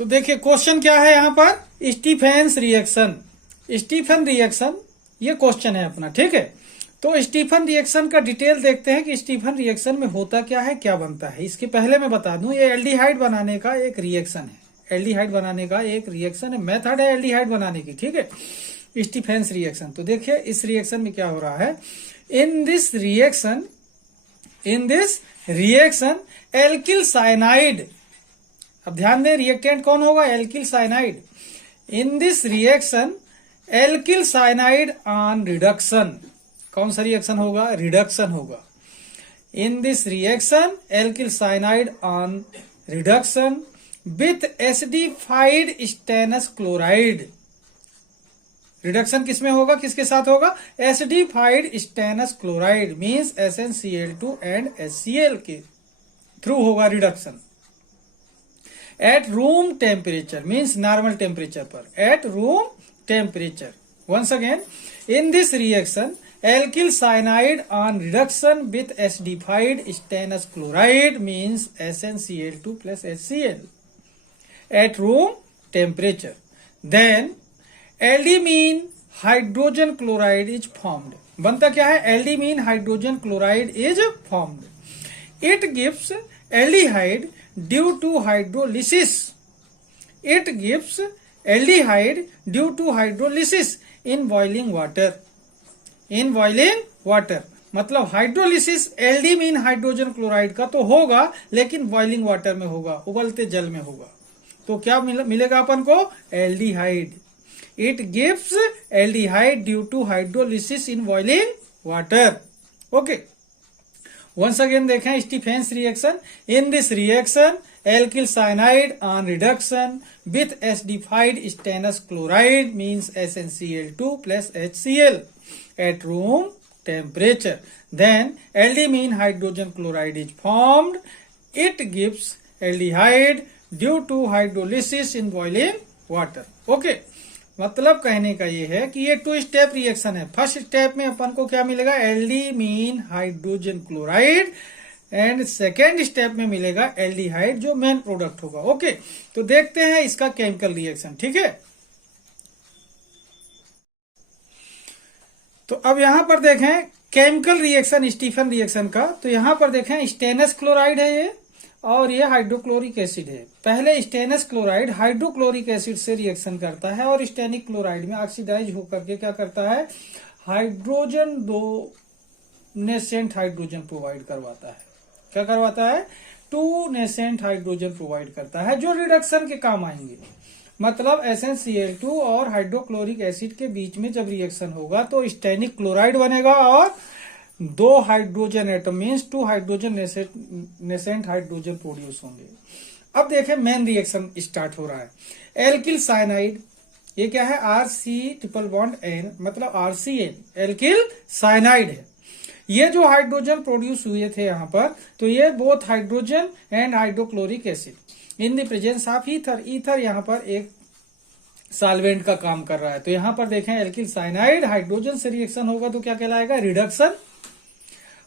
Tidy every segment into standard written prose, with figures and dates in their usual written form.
तो देखिए क्वेश्चन क्या है यहाँ पर, स्टीफेंस रिएक्शन। स्टीफन रिएक्शन ये क्वेश्चन है अपना, ठीक है। तो स्टीफन रिएक्शन का डिटेल देखते हैं कि स्टीफन रिएक्शन में होता क्या है, क्या बनता है। इसके पहले मैं बता दूं ये एल्डिहाइड बनाने का एक रिएक्शन है। एल्डिहाइड बनाने का एक रिएक्शन है, मेथड है एल्डिहाइड बनाने की, ठीक है। Stephen's reaction. तो देखिए इस रिएक्शन में क्या हो रहा है, in this reaction alkyl cyanide, अब ध्यान दें रिएक्टेंट कौन होगा, alkyl cyanide. In this reaction alkyl cyanide on reduction, कौन सा रिएक्शन होगा, रिडक्शन होगा। In this reaction alkyl cyanide on reduction with acidified stannous chloride. Reduction किसमें होगा, किसके साथ होगा, acidified stannous chloride means SnCl2 and HCl के थ्रू होगा reduction. Eight room temperature means normal temperature पर, at room temperature. Once again, in this reaction alkyl cyanide on reduction with acidified stannous chloride means SnCl2 plus HCl at room temperature. Then aldymmine hydrogen chloride is formed. बनता क्या है, aldymmine hydrogen chloride is formed. It gives aldehyde due to hydrolysis. It gives aldehyde due to hydrolysis in boiling water. In boiling water मतलब hydrolysis एल्डीमीन hydrogen chloride का तो होगा, लेकिन boiling water में होगा, उबलते जल में होगा। तो क्या मिलेगा अपन को, aldehyde. It gives aldehyde due to hydrolysis in boiling water. Okay, once again देखें Stephens reaction. In this reaction alkyl cyanide on reduction with acidified stannous chloride means SnCl2 plus HCl at room temperature. Then aldymmine hydrogen chloride is formed. It gives aldehyde due to hydrolysis in boiling water. Okay, मतलब कहने का ये है कि ये 2 step reaction है। First step में अपन को क्या मिलेगा, aldimine hydrogen chloride, and second step में मिलेगा एल्डिहाइड जो मेन प्रोडक्ट होगा। ओके, तो देखते हैं इसका केमिकल रिएक्शन, ठीक है। तो अब यहां पर देखें केमिकल रिएक्शन स्टीफन रिएक्शन का। तो यहां पर देखें स्टेनस क्लोराइड है ये, और ये हाइड्रोक्लोरिक एसिड है। पहले स्टेनस क्लोराइड हाइड्रोक्लोरिक एसिड से रिएक्शन करता है और स्टेनिक क्लोराइड में ऑक्सीडाइज होकर के क्या करता है, हाइड्रोजन 2 नेसेंट हाइड्रोजन प्रोवाइड करवाता है। क्या करवाता है, 2 नेसेंट हाइड्रोजन प्रोवाइड करता है जो रिडक्शन के काम आएंगे। मतलब SnCl2 और हाइड्रोक्लोरिक एसिड के बीच में जब रिएक्शन होगा तो स्टेनिक क्लोराइड बनेगा और 2 hydrogen atom means 2 hydrogen nascent hydrogen produce होंगे। अब देखें मेन रिएक्शन स्टार्ट हो रहा है। एल्किल साइनाइड, ये क्या है, RC∼N मतलब RCN, एल्किल साइनाइड है। ये जो हाइड्रोजन प्रोड्यूस हुए थे यहाँ पर, तो ये both hydrogen and hydrochloric acid in the presence of ether. Ether यहाँ पर एक सॉल्वेंट का काम कर रहा है। तो यहाँ पर देखें एल्किल साइनाइड हाइड्रोजन से रिएक्शन होगा तो क्या कहलाएगा, रिडक्शन।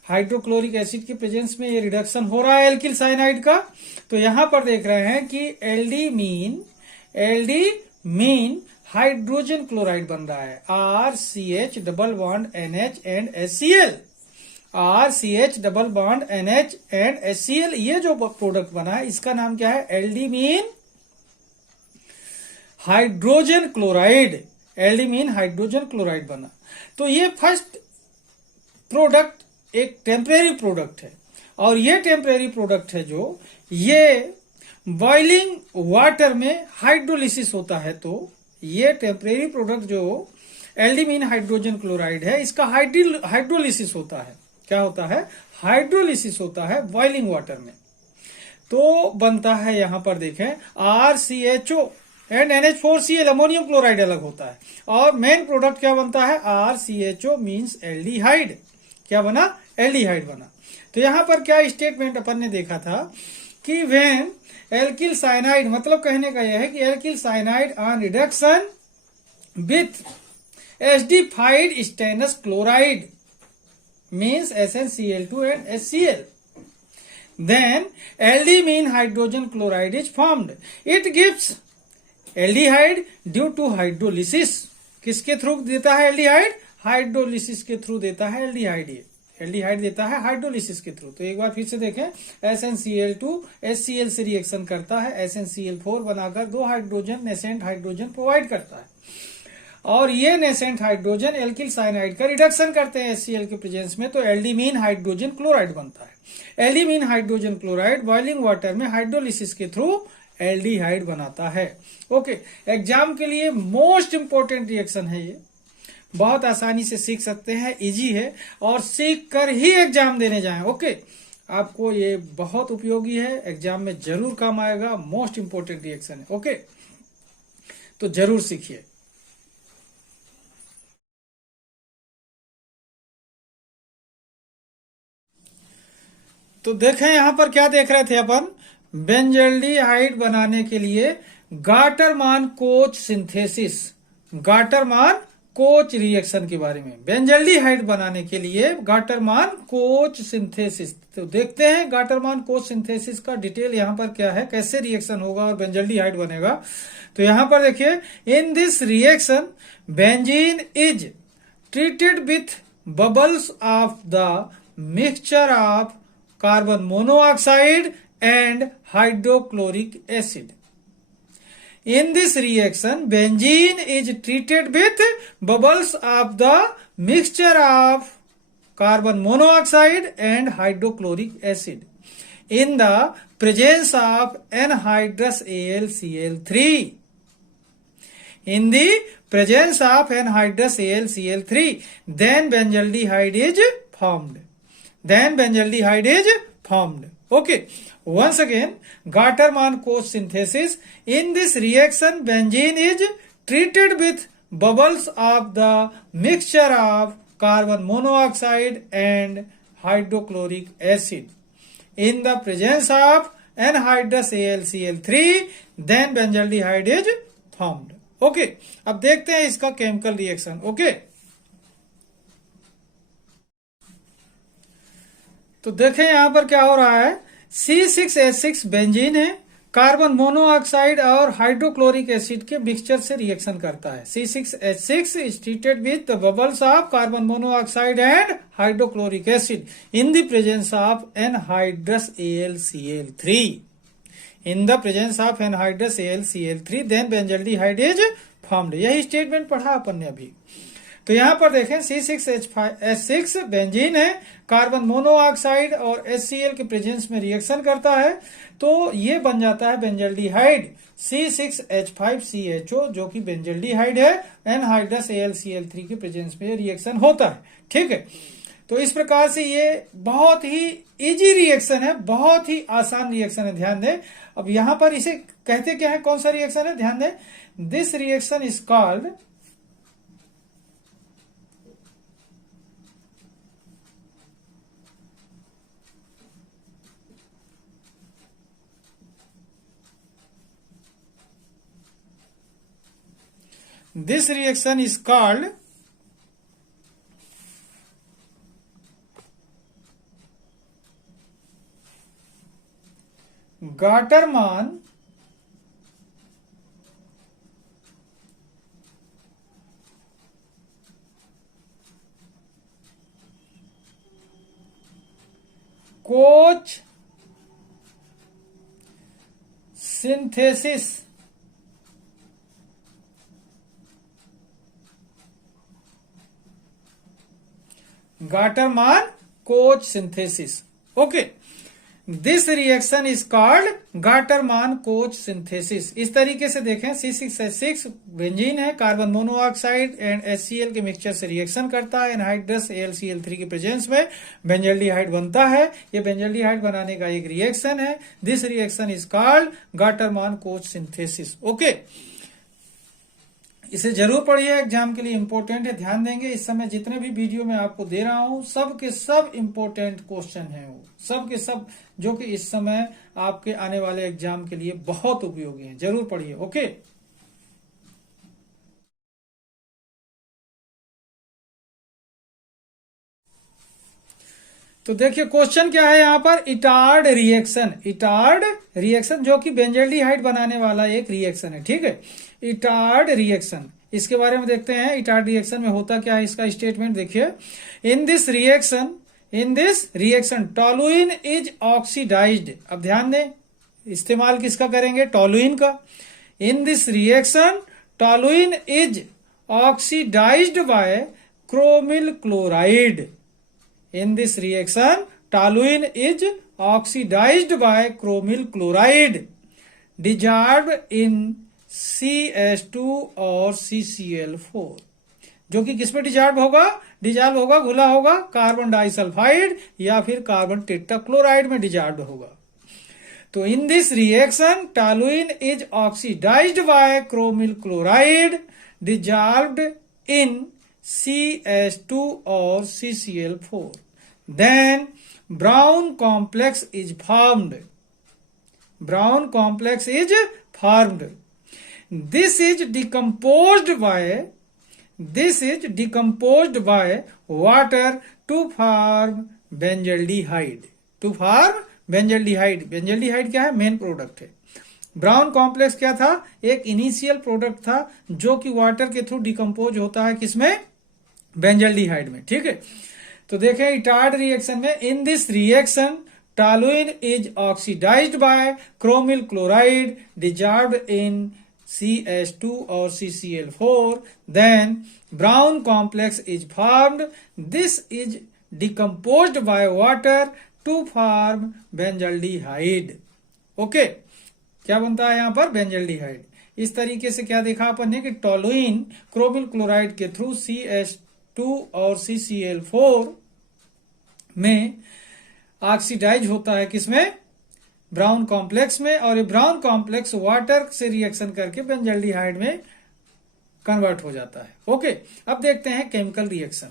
हाइड्रोक्लोरिक एसिड के प्रेजेंस में ये रिडक्शन हो रहा है एल्किल साइनाइड का। तो यहाँ पर देख रहे हैं कि एल्डीमीन हाइड्रोजन क्लोराइड बन रहा है, RCH∼NH and HCl। RCH∼NH and HCl, ये जो प्रोडक्ट बना है इसका नाम क्या है, एल्डीमीन हाइड्रोजन क्लोराइड। एल्डीमीन हाइड्रोजन क्लोराइड बना। तो ये फर्स्ट प्रोडक्ट एक टेम्परेरी प्रोडक्ट है, और ये टेम्परेरी प्रोडक्ट है जो ये बॉइलिंग वाटर में हाइड्रोलिसिस होता है। तो ये टेम्परेरी प्रोडक्ट जो एल्डीमीन हाइड्रोजन क्लोराइड है, इसका हाइड्रोलिसिस होता है। क्या होता है, हाइड्रोलिसिस होता है बॉइलिंग वाटर में। तो बनता है यहां पर देखें RCHO and NH4Cl, ammonium chloride अलग होता है। और मेन प्रोडक्ट क्या बनता है, RCHO मीन्स एल्डिहाइड। क्या बना, एल्डिहाइड बना। तो यहां पर क्या स्टेटमेंट अपन ने देखा था कि व्हेन एल्किल साइनाइड, मतलब कहने का यह है कि alkyl cyanide on reduction with acidified stannous chloride means SnCl2 and HCl. Then aldymmine hydrogen chloride is formed. It gives aldehyde due to hydrolysis, किसके थ्रू देता है एल्डिहाइड? हाइड्रोलिसिस के थ्रू देता है एल्डिहाइड। ये एल्डिहाइड देता है हाइड्रोलिसिस के थ्रू। तो एक बार फिर से देखें, SnCl2 HCl से रिएक्शन करता है, SnCl4 बनाकर 2 हाइड्रोजन नेसेंट हाइड्रोजन प्रोवाइड करता है, और ये नेसेंट हाइड्रोजन एल्किल साइनाइड का रिडक्शन करते हैं HCl के प्रेजेंस में, तो एल्डिमीन हाइड्रोजन क्लोराइड बनता है। एल्डिमीन हाइड्रोजन क्लोराइड बॉइलिंग वाटर में हाइड्रोलिसिस के थ्रू एल्डिहाइड बनाता है। ओके, एग्जाम के लिए मोस्ट इंपोर्टेंट रिएक्शन है ये, बहुत आसानी से सीख सकते हैं, इजी है, और सीख कर ही एग्जाम देने जाएं। ओके, आपको ये बहुत उपयोगी है, एग्जाम में जरूर काम आएगा, मोस्ट इंपोर्टेंट रिएक्शन है। ओके, तो जरूर सीखिए। तो देखें यहां पर क्या देख रहे थे अपन, बेंजल्डिहाइड बनाने के लिए Gattermann coach synthesis, Gattermann coach reaction के बारे में, बेंजल्डिहाइड बनाने के लिए गाटरमान कोच सिंथेसिस। तो देखते हैं गाटरमान कोच सिंथेसिस का डिटेल यहां पर क्या है, कैसे रिएक्शन होगा और बेंजल्डिहाइड बनेगा। तो यहां पर देखिए, in this reaction benzene is treated with bubbles of the mixture of carbon monoxide and hydrochloric acid. In this reaction, benzene is treated with bubbles of the mixture of carbon monoxide and hydrochloric acid in the presence of anhydrous AlCl3. In the presence of anhydrous AlCl3, then benzaldehyde is formed. Then benzaldehyde is formed. Okay. Once again, Gaterman coach synthesis. In this reaction, benzene is treated with bubbles of the mixture of carbon monoxide and hydrochloric acid. In the presence of anhydrous AlCl3, then benzaldehyde is formed. Okay. अब देखते हैं इसका chemical reaction. Okay, तो देखें यहां पर क्या हो रहा है, C6H6 बेंजीन है, कार्बन मोनोऑक्साइड और हाइड्रोक्लोरिक एसिड के मिक्सचर से रिएक्शन करता है। C6H6 is treated with the bubbles of carbon monoxide and hydrochloric acid in the presence of anhydrous AlCl3। In the presence of anhydrous AlCl3, then benzaldehyde is formed. यही statement पढ़ा अपन ने अभी। तो यहां पर देखें, C6H6 बेंजीन है, कार्बन मोनोऑक्साइड और HCl के प्रेजेंस में रिएक्शन करता है, तो ये बन जाता है बेंजल्डिहाइड C6H5CHO, जो कि बेंजल्डिहाइड है, एनहाइड्रस AlCl3 के प्रेजेंस में रिएक्शन होता है। ठीक है, तो इस प्रकार से ये बहुत ही इजी रिएक्शन है, बहुत ही आसान रिएक्शन है, ध्यान दें। अब यहां पर इसे कहते क्या है, कौन सा रिएक्शन है, ध्यान दें। This reaction is called This reaction is called Gaterman Koch synthesis। Gaterman Koch synthesis. Okay. This reaction is called Gaterman Koch synthesis। इस तरीके से देखें, C6H6 बेंजीन है, कार्बन मोनोऑक्साइड एंड HCl के मिक्सचर से रिएक्शन करता है, एनहाइड्रस AlCl3 के प्रेजेंस में बेंजल्डिहाइड बनता है। ये बेंजल्डिहाइड बनाने का एक रिएक्शन है। This reaction is called Gaterman Koch synthesis। Okay, इसे जरूर पढ़िए, एग्जाम के लिए इंपॉर्टेंट है, ध्यान देंगे। इस समय जितने भी वीडियो मैं आपको दे रहा हूं, सब के सब इंपॉर्टेंट क्वेश्चन हैं, वो सब के सब जो कि इस समय आपके आने वाले एग्जाम के लिए बहुत उपयोगी हैं। जरूर पढ़िए। ओके, तो देखिए क्वेश्चन क्या है यहाँ पर, इटार्ड रिएक्शन जो कि बेंजल्डिहाइड बनाने वाला एक रिएक्शन है, ठीक है। इटार्ड रिएक्शन, इसके बारे में देखते हैं इटार्ड रिएक्शन में होता क्या है, इसका स्टेटमेंट देखिए। In this reaction toluene is oxidised. अब ध्यान दें, इस्तेमाल किसका करेंगे, टॉलुइन का। In this reaction toluene is oxidised by chromyl chloride. In this reaction, toluene is oxidized by chromyl chloride dissolved in CH2 और CCl4, जो कि किसमें डिजॉल्व होगा, घुला होगा कार्बन डाइसल्फाइड या फिर कार्बन टेट्राक्लोराइड में डिजॉल्व होगा। तो in this reaction toluene is oxidised by chromyl chloride dissolved in CH2 और CCl4, then brown complex is formed. This is decomposed by water to form benzaldehyde. Benzaldehyde क्या है, main product है। Brown complex क्या था, एक initial product था जो कि वाटर के थ्रू डिकम्पोज होता है किसमें, बेंजल्डिहाइड में, ठीक है। तो देखें इटार्ड रिएक्शन में, in this reaction toluene is oxidised by chromyl chloride dissolved in CH2 और CCl4, then brown complex is formed. This is decomposed by water to form benzaldehyde. Okay, क्या बनता है यहां पर, बेंजल्डिहाइड। इस तरीके से क्या देखा अपन ने कि टॉलुइन क्रोमिल क्लोराइड के थ्रू CH2 और CCl4 में ऑक्सीडाइज होता है किसमें, ब्राउन कॉम्प्लेक्स में, और ये ब्राउन कॉम्प्लेक्स वाटर से रिएक्शन करके बेंजल्डिहाइड में कन्वर्ट हो जाता है। ओके, अब देखते हैं केमिकल रिएक्शन।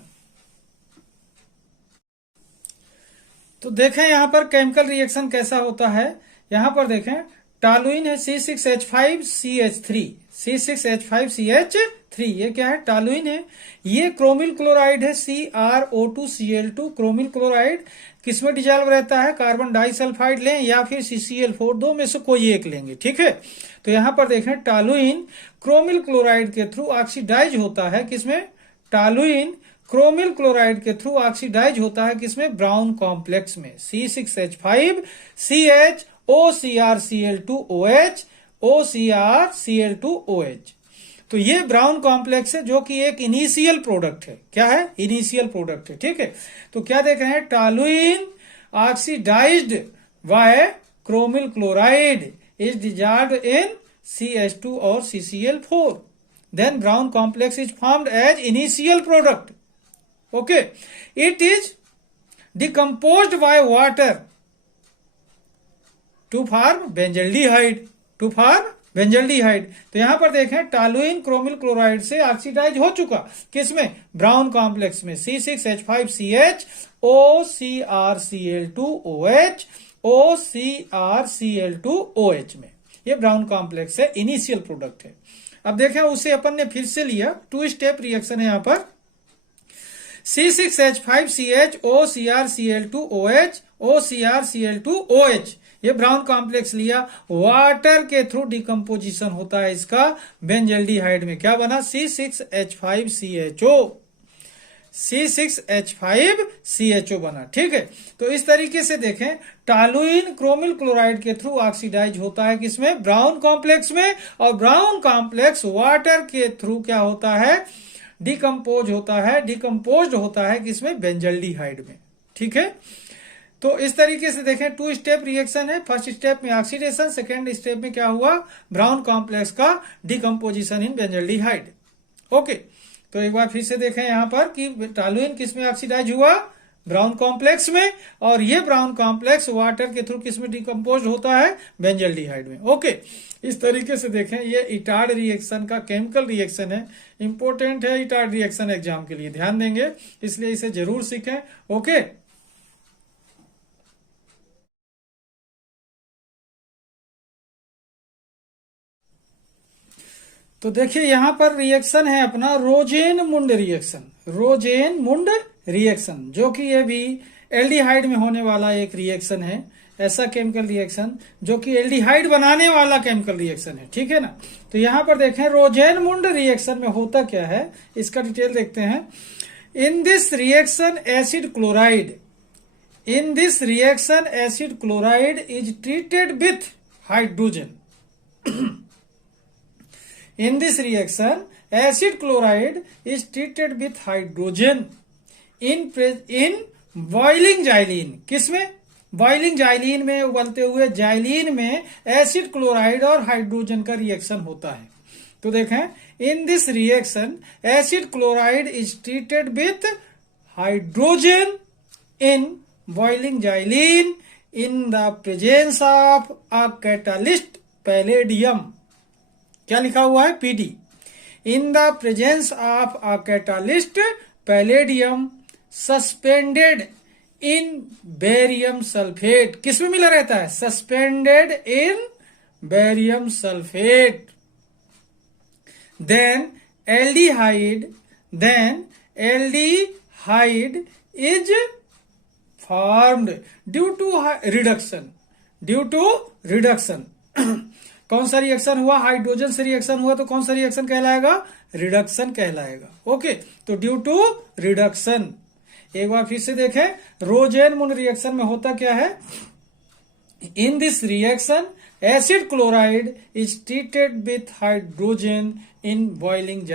तो देखें यहां पर केमिकल रिएक्शन कैसा होता है। यहां पर देखें टॉलुइन है C6H5CH3, ये क्या है, टॉलुइन है। ये क्रोमिल क्लोराइड है CrO2Cl2, क्रोमिल क्लोराइड किसमें डिजॉल्व रहता है, कार्बन डाइसल्फाइड लें या फिर CCl4, दो में से कोई एक लेंगे, ठीक है। तो यहां पर देखें टॉलुइन क्रोमिल क्लोराइड के थ्रू ऑक्सीडाइज होता है किसमें, टॉलुइन क्रोमिल क्लोराइड के थ्रू ऑक्सीडाइज होता है किसमें, ब्राउन कॉम्प्लेक्स में, C6H5CH OCrCl2OH। तो ये ब्राउन कॉम्प्लेक्स है जो कि एक इनिशियल प्रोडक्ट है, क्या है, इनिशियल प्रोडक्ट है, ठीक है। तो क्या देख रहे हैं, toluene oxidised by chromyl chloride is dissolved in CH2 और CCl4, then brown complex is formed as initial product. Okay, it is decomposed by water to form benzaldehyde, तो यहां पर देखें टॉलुइन क्रोमिल क्लोराइड से ऑक्सीडाइज हो चुका किसमें, brown complex में, C6H5CH OCrCl2OH में, ये ब्राउन कॉम्प्लेक्स है, इनिशियल प्रोडक्ट है। अब देखें उसे अपन ने फिर से लिया, 2 स्टेप रिएक्शन है यहां पर। C6H5CH OCrCl2OH, ये ब्राउन कॉम्प्लेक्स लिया, वाटर के थ्रू डिकम्पोजिशन होता है इसका बेंजल्डिहाइड में, क्या बना, C6H5CHO बना, ठीक है। तो इस तरीके से देखें टॉलुइन क्रोमिल क्लोराइड के थ्रू ऑक्सीडाइज होता है किसमें, ब्राउन कॉम्प्लेक्स में, और ब्राउन कॉम्प्लेक्स वाटर के थ्रू क्या होता है, डिकम्पोज्ड होता है किसमें, बेंजल्डिहाइड में, ठीक है। तो इस तरीके से देखें 2 स्टेप रिएक्शन है। फर्स्ट स्टेप में ऑक्सीडेशन, सेकेंड स्टेप में क्या हुआ, ब्राउन कॉम्प्लेक्स का डिकम्पोजिशन इन बेंजल्डिहाइड। ओके, तो एक बार फिर से देखें यहां पर कि टॉलुइन किसमें ऑक्सीडाइज हुआ, ब्राउन कॉम्प्लेक्स में, और ये ब्राउन कॉम्प्लेक्स वाटर के थ्रू किसमें डिकम्पोज होता है, बेंजल्डिहाइड में। ओके, इस तरीके से देखें ये इटार्ड रिएक्शन का केमिकल रिएक्शन है, इंपॉर्टेंट है इटार्ड रिएक्शन एग्जाम के लिए, ध्यान देंगे, इसलिए इसे जरूर सीखें। ओके, तो देखिए यहां पर रिएक्शन है अपना रोजेन मुंड रिएक्शन, जो कि ये भी एल्डिहाइड में होने वाला एक रिएक्शन है, ऐसा केमिकल रिएक्शन जो कि एल्डिहाइड बनाने वाला केमिकल रिएक्शन है, ठीक है ना। तो यहां पर देखें रोजेनमुंड रिएक्शन में होता क्या है, इसका डिटेल देखते हैं। इन this reaction acid chloride is treated with hydrogen. In this reaction, acid chloride is treated with hydrogen in boiling xylene। किसमें? बॉइलिंग जाइलिन में, उबलते हुए जाइलिन में एसिड क्लोराइड और हाइड्रोजन का रिएक्शन होता है। तो देखें, in this reaction acid chloride is treated with hydrogen in boiling xylene in the presence of a catalyst palladium. क्या लिखा हुआ है? PD. In the presence of a catalyst palladium suspended in barium sulphate. किसमें मिला रहता है? Suspended in barium sulphate. Then aldehyde is formed due to reduction. कौन सा रिएक्शन हुआ? हाइड्रोजन से रिएक्शन हुआ, तो कौन सा रिएक्शन कहलाएगा? रिडक्शन कहलाएगा। ओके, तो ड्यू टू रिडक्शन। एक बार फिर से देखें, रोजेनमुंड रिएक्शन में होता क्या है? In this reaction acid chloride is treated with hydrogen in boiling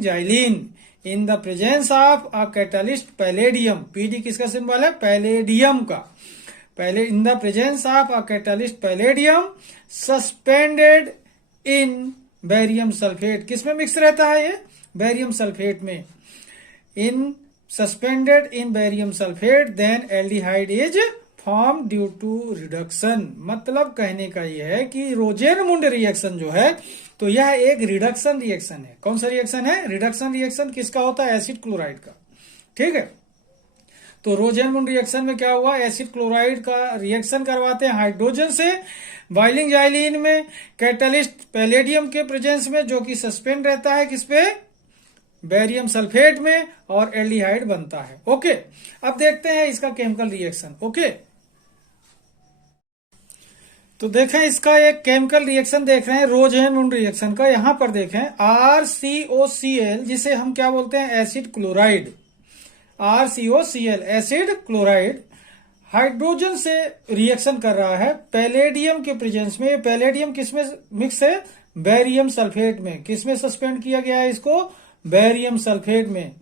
xylene in the presence of a catalyst palladium. PD किसका सिंबल है? पैलेडियम का। पहले in the presence of a catalyst palladium suspended in barium sulphate. किसमें mix रहता है ये? Barium sulphate में। In suspended in barium sulphate then aldehyde is form due to reduction. मतलब कहने का यह है कि रोजेनमुंड रिएक्शन जो है, तो यह एक रिडक्शन रिएक्शन है। कौन सा रिएक्शन है? Reduction reaction. किसका होता है? एसिड क्लोराइड का। ठीक है, तो रोजेनमुंड रिएक्शन में क्या हुआ? एसिड क्लोराइड का रिएक्शन करवाते हैं हाइड्रोजन से बॉइलिंग जाइलिन में कैटालिस्ट पैलेडियम के प्रेजेंस में, जो कि सस्पेंड रहता है किस पे? बेरियम सल्फेट में, और एल्डिहाइड बनता है। ओके, अब देखते हैं इसका केमिकल रिएक्शन। ओके, तो देखें इसका एक केमिकल रिएक्शन देख रहे हैं रोजेनमुंड रिएक्शन का। यहां पर देखें RCOCl, जिसे हम क्या बोलते हैं? Acid chloride. RCOCl acid chloride hydrogen से रिएक्शन कर रहा है पैलेडियम के प्रेजेंस में। पैलेडियम किसमें मिक्स है? बेरियम सल्फेट में। किसमें सस्पेंड किया गया है इसको? बेरियम सल्फेट में।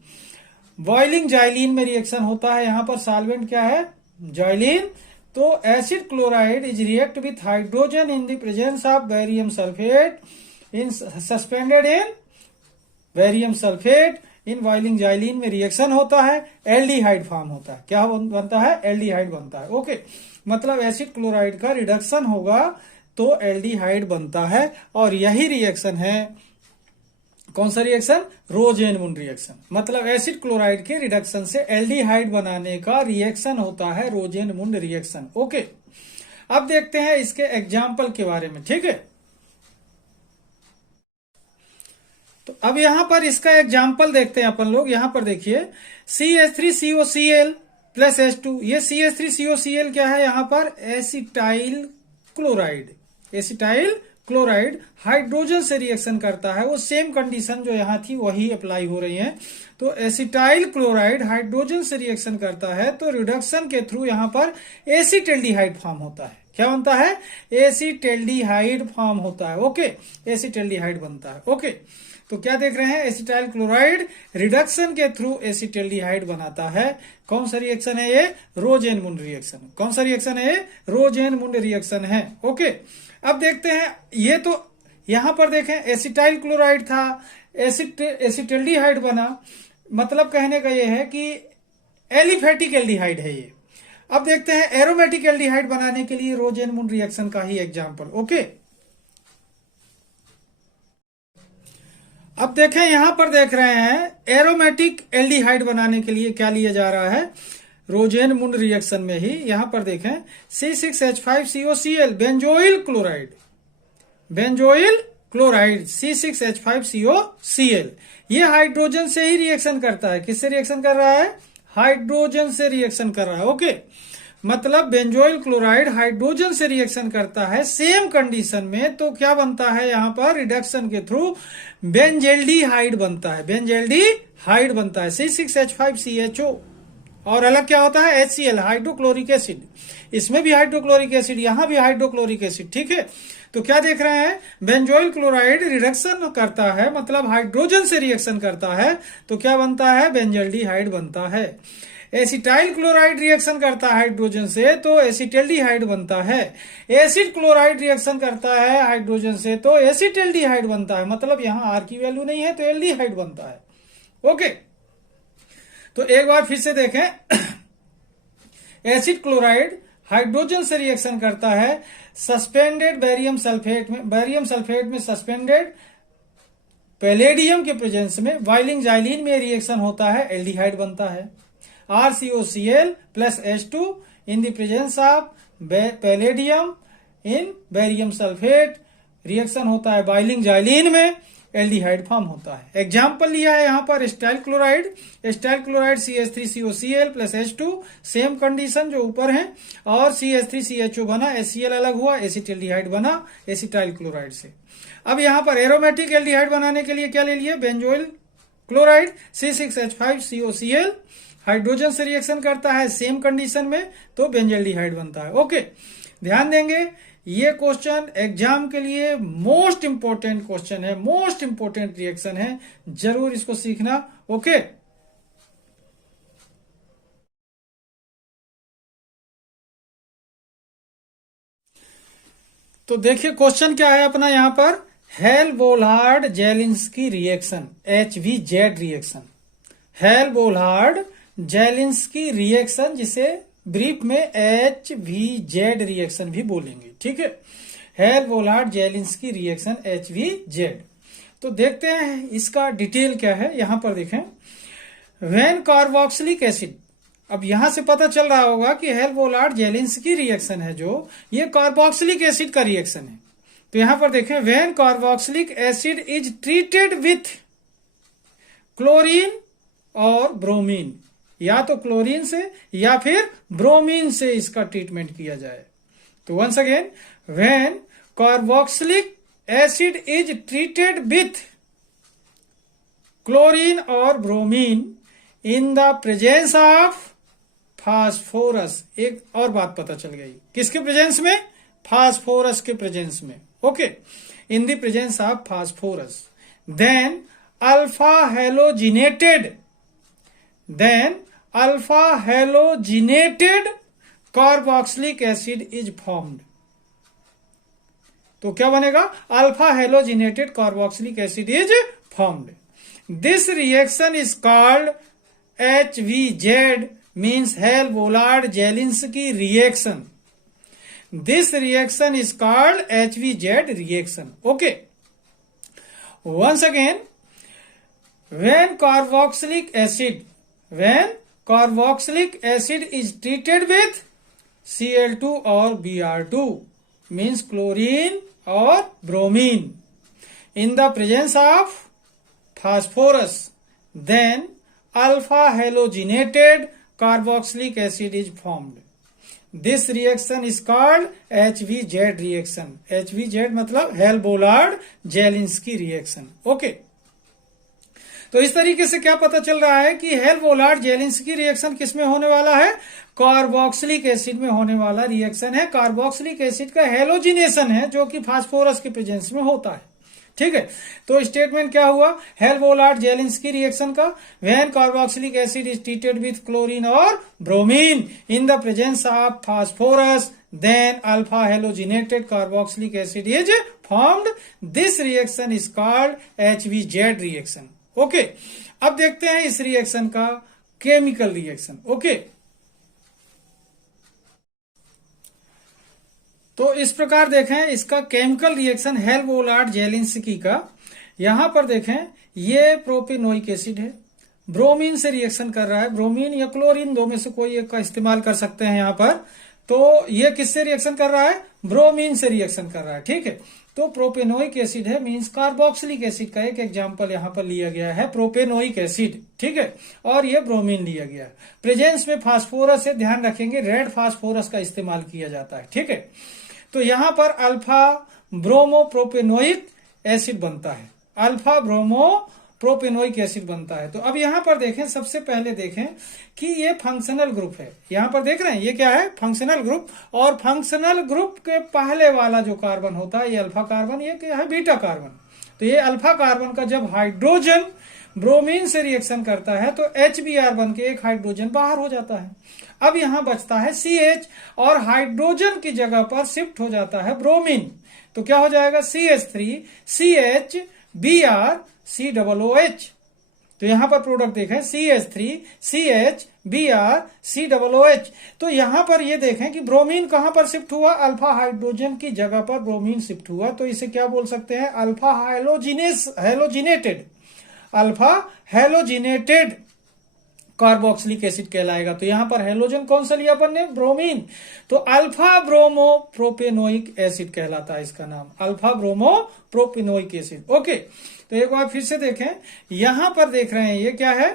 बॉइलिंग जाइलिन में रिएक्शन होता है। यहां पर सॉल्वेंट क्या है? जाइलिन। तो acid chloride is react with hydrogen in the presence of barium sulphate in suspended in barium sulphate in boiling xylene में रिएक्शन होता है, एल्डिहाइड फॉर्म होता है। क्या बनता है? एल्डिहाइड बनता है। ओके, मतलब एसिड क्लोराइड का रिडक्शन होगा तो एल्डिहाइड बनता है, और यही रिएक्शन है। कौन सा रिएक्शन? रोजेनमुंड रिएक्शन। मतलब एसिड क्लोराइड के रिडक्शन से एल्डिहाइड बनाने का रिएक्शन होता है रोजेनमुंड रिएक्शन। ओके, अब देखते हैं इसके एग्जाम्पल के बारे में। ठीक है, तो अब यहां पर इसका एग्जाम्पल देखते हैं अपन लोग। यहां पर देखिए CH3COCl प्लस H2। ये CH3COCl क्या है? यहां पर acetyl chloride. Acetyl chloride hydrogen से रिएक्शन करता है। वो सेम कंडीशन जो यहां थी वही अप्लाई हो रही है। तो एसिटाइल क्लोराइड हाइड्रोजन से रिएक्शन करता है, तो रिडक्शन के थ्रू यहां पर एसिटेल्डिहाइड फॉर्म होता है। क्या बनता है? एसिटेल्डिहाइड फॉर्म होता है। ओके, एसिटेल्डिहाइड बनता है। ओके, तो क्या देख रहे हैं? एसिटाइल क्लोराइड रिडक्शन के थ्रू एसिटेल्डिहाइड बनाता है। कौन सा रिएक्शन है ये? रोजेनमुंड रिएक्शन। कौन सा रिएक्शन है ये? रोजेनमुंड रिएक्शन है। ओके, अब देखते हैं। ये तो यहां पर देखें एसिटाइल क्लोराइड था, एसिटेल्डिहाइड बना। मतलब कहने का ये है कि एलिफेटिक एल्डिहाइड है ये। अब देखते हैं एरोमेटिक एल्डिहाइड बनाने के लिए रोजेनमुंड रिएक्शन का ही एग्जाम्पल। ओके, अब देखें यहां पर देख रहे हैं एरोमेटिक एल्डिहाइड बनाने के लिए क्या लिया जा रहा है? रोजेनमुंड रिएक्शन में ही यहां पर देखें C6H5COCl बेंजोइल क्लोराइड C6H5COCl। ये हाइड्रोजन से ही रिएक्शन करता है। किससे रिएक्शन कर रहा है? हाइड्रोजन से रिएक्शन कर रहा है। ओके, मतलब बेंजोइल क्लोराइड हाइड्रोजन से रिएक्शन करता है सेम कंडीशन में, तो क्या बनता है यहां पर रिडक्शन के थ्रू बेंजेल्डिहाइड बनता है, बेंजेल्डिहाइड बनता है C6H5CHO। और अलग क्या होता है HCl, हाइड्रोक्लोरिक एसिड। इसमें भी हाइड्रोक्लोरिक एसिड, यहां भी हाइड्रोक्लोरिक एसिड। ठीक है, तो क्या देख रहे हैं, बेंजोइल क्लोराइड रिडक्शन करता है, मतलब हाइड्रोजन से रिएक्शन करता है, तो क्या बनता है, बेंजेल्डिहाइड बनता है। एसिटाइल क्लोराइड रिएक्शन करता है हाइड्रोजन से, तो एसिटेल्डिहाइड बनता है। एसिड क्लोराइड रिएक्शन करता है हाइड्रोजन से, तो एसिटेल्डिहाइड बनता है। मतलब यहां आर की वैल्यू नहीं है, तो एल्डिहाइड बनता है। ओके, तो एक बार फिर से देखें। एसिड क्लोराइड हाइड्रोजन से रिएक्शन करता है सस्पेंडेड बेरियम सल्फेट में, बेरियम सल्फेट में सस्पेंडेड पैलेडियम के प्रेजेंस में। वाइलिंग जाइलिन में रिएक्शन होता है, एल्डिहाइड बनता है। RCOCl plus H2 in the presence of palladium in barium sulfate reaction होता है बाइलिंग जाइलिन में, एल्डिहाइड फॉर्म होता है। एग्जाम्पल लिया है यहां पर acetyl chloride, acetyl chloride CH3COCl plus H2, same condition जो ऊपर है, और CH3CHO बना, HCl अलग हुआ, एसिटेल्डिहाइड बना एसिटाइल क्लोराइड से। अब यहां पर एरोमेटिक एल्डिहाइड बनाने के लिए क्या ले लिए, बेंजोइल क्लोराइड C6H5COCl हाइड्रोजन से रिएक्शन करता है सेम कंडीशन में, तो बेंजेल्डिहाइड बनता है। ओके, ध्यान देंगे, ये क्वेश्चन एग्जाम के लिए मोस्ट इंपोर्टेंट क्वेश्चन है, मोस्ट इंपोर्टेंट रिएक्शन है, जरूर इसको सीखना। ओके, तो देखिए क्वेश्चन क्या है अपना यहां पर, hello-Volhard Zelinsky reaction, HVZ reaction, hello-Volhard Zelinsky reaction, जिसे ब्रीफ में HVZ रिएक्शन भी बोलेंगे। ठीक है, हेल-बोलार्ड जेलिंस्की रिएक्शन HVZ। तो देखते हैं इसका डिटेल क्या है, यहां पर देखें। व्हेन कार्बोक्सिलिक एसिड, अब यहां से पता चल रहा होगा कि हेल-बोलार्ड जेलिंस्की रिएक्शन है जो, ये कार्बोक्सिलिक एसिड का रिएक्शन है। तो यहां पर देखें, when carboxylic acid is treated with chlorine और ब्रोमीन, या तो क्लोरीन से या फिर ब्रोमीन से इसका ट्रीटमेंट किया जाए। तो once again, when carboxylic acid is treated with chlorine और bromine in the presence of phosphorus, एक और बात पता चल गई, किसके प्रेजेंस में, फास्फोरस के प्रेजेंस में। Okay, in the presence of phosphorus, then alpha halogenated carboxylic acid is formed. तो क्या बनेगा, alpha halogenated carboxylic acid is formed. This reaction is called HVZ, means Hell Volhard Zelinsky reaction. This reaction is called HVZ reaction. Okay, once again, when carboxylic acid is treated with Cl2 or Br2, means chlorine or bromine, in the presence of phosphorus, then alpha halogenated carboxylic acid is formed. This reaction is called HVZ reaction. HVZ मतलब hello-Volhard Zelinsky reaction. Okay, तो इस तरीके से क्या पता चल रहा है कि हेल-बोलार्ड जेलिंस्की रिएक्शन किसमें होने वाला है, कार्बोक्सिलिक एसिड में होने वाला रिएक्शन है। कार्बोक्सिलिक एसिड का हेलोजिनेशन है जो कि फास्फोरस के प्रेजेंस में होता है। ठीक है, तो स्टेटमेंट क्या हुआ, हेल-बोलार्ड जेलिंस्की रिएक्शन का, when carboxylic acid is treated with chlorine और bromine in the presence of phosphorus, then alpha halogenated carboxylic acid is formed. This reaction is called HVZ reaction. Okay, अब देखते हैं इस reaction का chemical reaction. Okay, तो इस प्रकार देखें इसका केमिकल रिएक्शन हेल-बोलार्ड जेलिंस्की का। यहां पर देखें, ये प्रोपेनोइक एसिड है, ब्रोमीन से रिएक्शन कर रहा है, ब्रोमीन या क्लोरीन दो में से कोई एक का इस्तेमाल कर सकते हैं यहां पर। तो ये किससे रिएक्शन कर रहा है, ब्रोमीन से रिएक्शन कर रहा है। ठीक है, तो प्रोपेनोइक एसिड है, मींस कार्बोक्सिलिक एसिड का एक एग्जांपल यहां पर लिया गया है प्रोपेनोइक एसिड, ठीक है। और ये ब्रोमीन लिया गया है। प्रेजेंस में फास्फोरस है, ध्यान रखेंगे रेड फास्फोरस का इस्तेमाल किया जाता है, ठीक है। तो यहां पर अल्फा ब्रोमो प्रोपेनोइक एसिड बनता है, अल्फा ब्रोमो प्रोपेनोइक एसिड बनता है। तो अब यहां पर देखें, सबसे पहले देखें कि ये फंक्शनल ग्रुप है। यहां पर देख रहे हैं ये क्या है, फंक्शनल ग्रुप। और फंक्शनल ग्रुप के पहले वाला जो कार्बन होता है ये अल्फा कार्बन, ये क्या है बीटा कार्बन। तो ये अल्फा कार्बन का जब हाइड्रोजन ब्रोमीन से रिएक्शन करता है तो HBr बन के एक हाइड्रोजन बाहर हो जाता है। अब यहां बचता है CH और हाइड्रोजन की जगह पर शिफ्ट हो जाता है ब्रोमीन। तो क्या हो जाएगा CH3 CH Br COOH। तो यहां पर प्रोडक्ट देखें CH3 CH Br COOH। तो यहां पर ये देखें कि ब्रोमीन कहां पर शिफ्ट हुआ, अल्फा हाइड्रोजन की जगह पर ब्रोमीन शिफ्ट हुआ। तो इसे क्या बोल सकते हैं, अल्फा हेलोजिनेटेड कार्बोक्सिलिक एसिड कहलाएगा। तो यहां पर हेलोजन कौन सा लिया अपन ने, ब्रोमीन। तो अल्फा ब्रोमो प्रोपेनोइक एसिड कहलाता है इसका नाम, alpha bromo propanoic acid. Okay, तो एक बार फिर से देखें, यहां पर देख रहे हैं ये क्या है,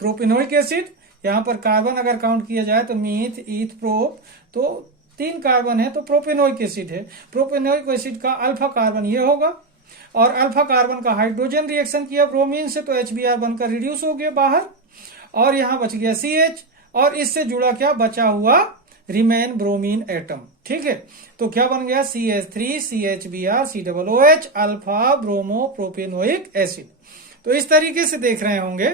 प्रोपेनोइक एसिड। यहां पर कार्बन अगर काउंट किया जाए तो मीथ ईथ प्रोप, तो 3 कार्बन है तो प्रोपेनोइक एसिड है। प्रोपेनोइक एसिड का अल्फा कार्बन ये होगा और अल्फा कार्बन का हाइड्रोजन रिएक्शन किया ब्रोमीन से तो HBr बनकर रिड्यूस हो गया बाहर और यहां बच गया CH और इससे जुड़ा क्या बचा हुआ रिमेन ब्रोमीन एटम, ठीक है। तो क्या बन गया CH3 CHBr COOH alpha bromo propanoic acid. तो इस तरीके से देख रहे होंगे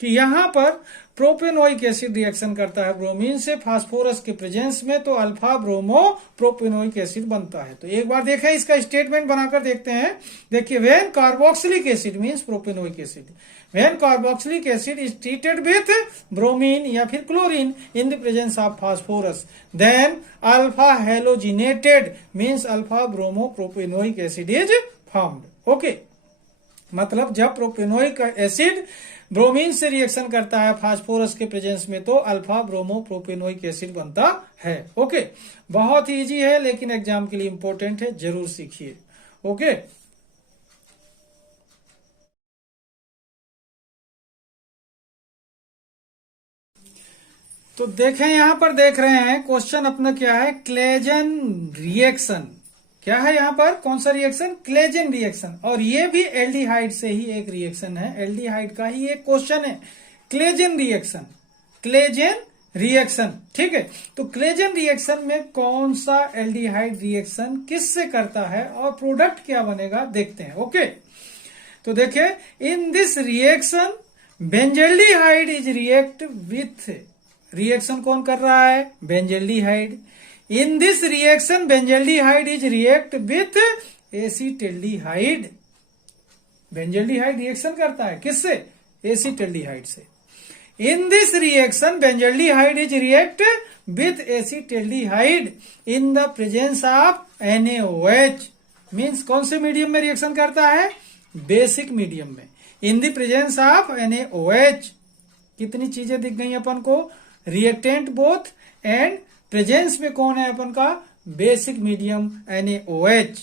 कि यहां पर प्रोपेनोइक एसिड रिएक्शन करता है ब्रोमीन से फास्फोरस के प्रेजेंस में तो अल्फा ब्रोमो प्रोपेनोइक एसिड बनता है। तो एक बार देखें इसका स्टेटमेंट बनाकर देखते हैं। देखिए, when carboxylic acid means propanoic acid, when carboxylic acid is treated with bromine या फिर chlorine in the presence of phosphorus then alpha halogenated means alpha bromo propanoic acid is formed. Okay, मतलब जब propanoic acid bromine से reaction करता है phosphorus के presence में तो अल्फा ब्रोमो प्रोपेनोइक एसिड बनता है। ओके, बहुत ही इजी है लेकिन एग्जाम के लिए इंपॉर्टेंट है, जरूर सीखिए। ओके, तो देखें यहां पर देख रहे हैं क्वेश्चन अपना क्या है, क्लेजन रिएक्शन। क्या है यहां पर, कौन सा रिएक्शन, क्लेजन रिएक्शन। और ये भी एल्डिहाइड से ही एक रिएक्शन है, एल्डिहाइड का ही एक क्वेश्चन है, क्लेजन रिएक्शन, क्लेजन रिएक्शन, ठीक है। तो क्लेजन रिएक्शन में कौन सा एल्डिहाइड रिएक्शन किससे करता है और प्रोडक्ट क्या बनेगा देखते हैं। ओके, तो देखिए, in this reaction benzaldehyde is react with, reaction कौन कर रहा है, benzaldehyde. In this reaction benzaldehyde is react with acetaldehyde. Benzaldehyde reaction करता है किससे, एसीटेल्डिहाइड से। In this reaction benzaldehyde is react with acetaldehyde in the presence of NaOH। Means कौन से मीडियम में रिएक्शन करता है, बेसिक मीडियम में, इन द प्रेजेंस ऑफ NaOH। कितनी चीजें दिख गई अपन को, रिएक्टेंट बोथ एंड प्रेजेंस में कौन है अपन का, basic medium NaOH।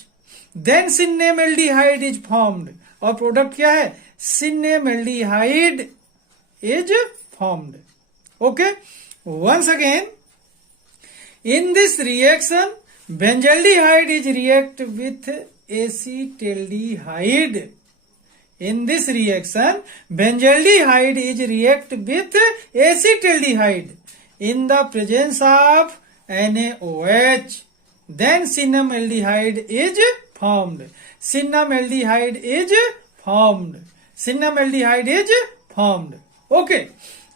Then cinnamaldehyde is formed और प्रोडक्ट क्या है, cinnamaldehyde is formed. Okay, once again, in this reaction benzaldehyde is react with acetaldehyde. In this reaction, benzaldehyde is react with acetaldehyde in the presence of NaOH. Then cinnamaldehyde is formed. Cinnamaldehyde is formed. Cinnamaldehyde is formed. Okay.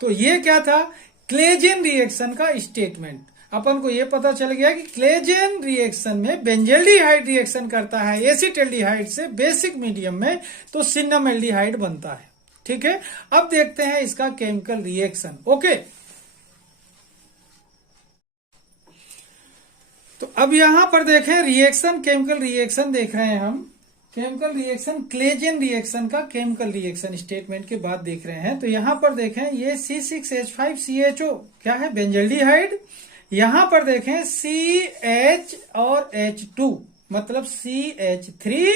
तो ये क्या था, Claisen reaction का statement. अपन को ये पता चल गया कि क्लेजन रिएक्शन में बेंजल्डिहाइड रिएक्शन करता है एसीटेल्डिहाइड से बेसिक मीडियम में तो सिन्नामेल्डिहाइड बनता है, ठीक है। अब देखते हैं इसका केमिकल रिएक्शन। ओके, तो अब यहां पर देखें रिएक्शन, केमिकल रिएक्शन देख रहे हैं हम। केमिकल रिएक्शन, क्लेजन रिएक्शन का केमिकल रिएक्शन स्टेटमेंट के बाद देख रहे हैं। तो यहां पर देखें ये C6H5CHO क्या है, बेंजल्डिहाइड। यहां पर देखें CH और H2 मतलब CH3,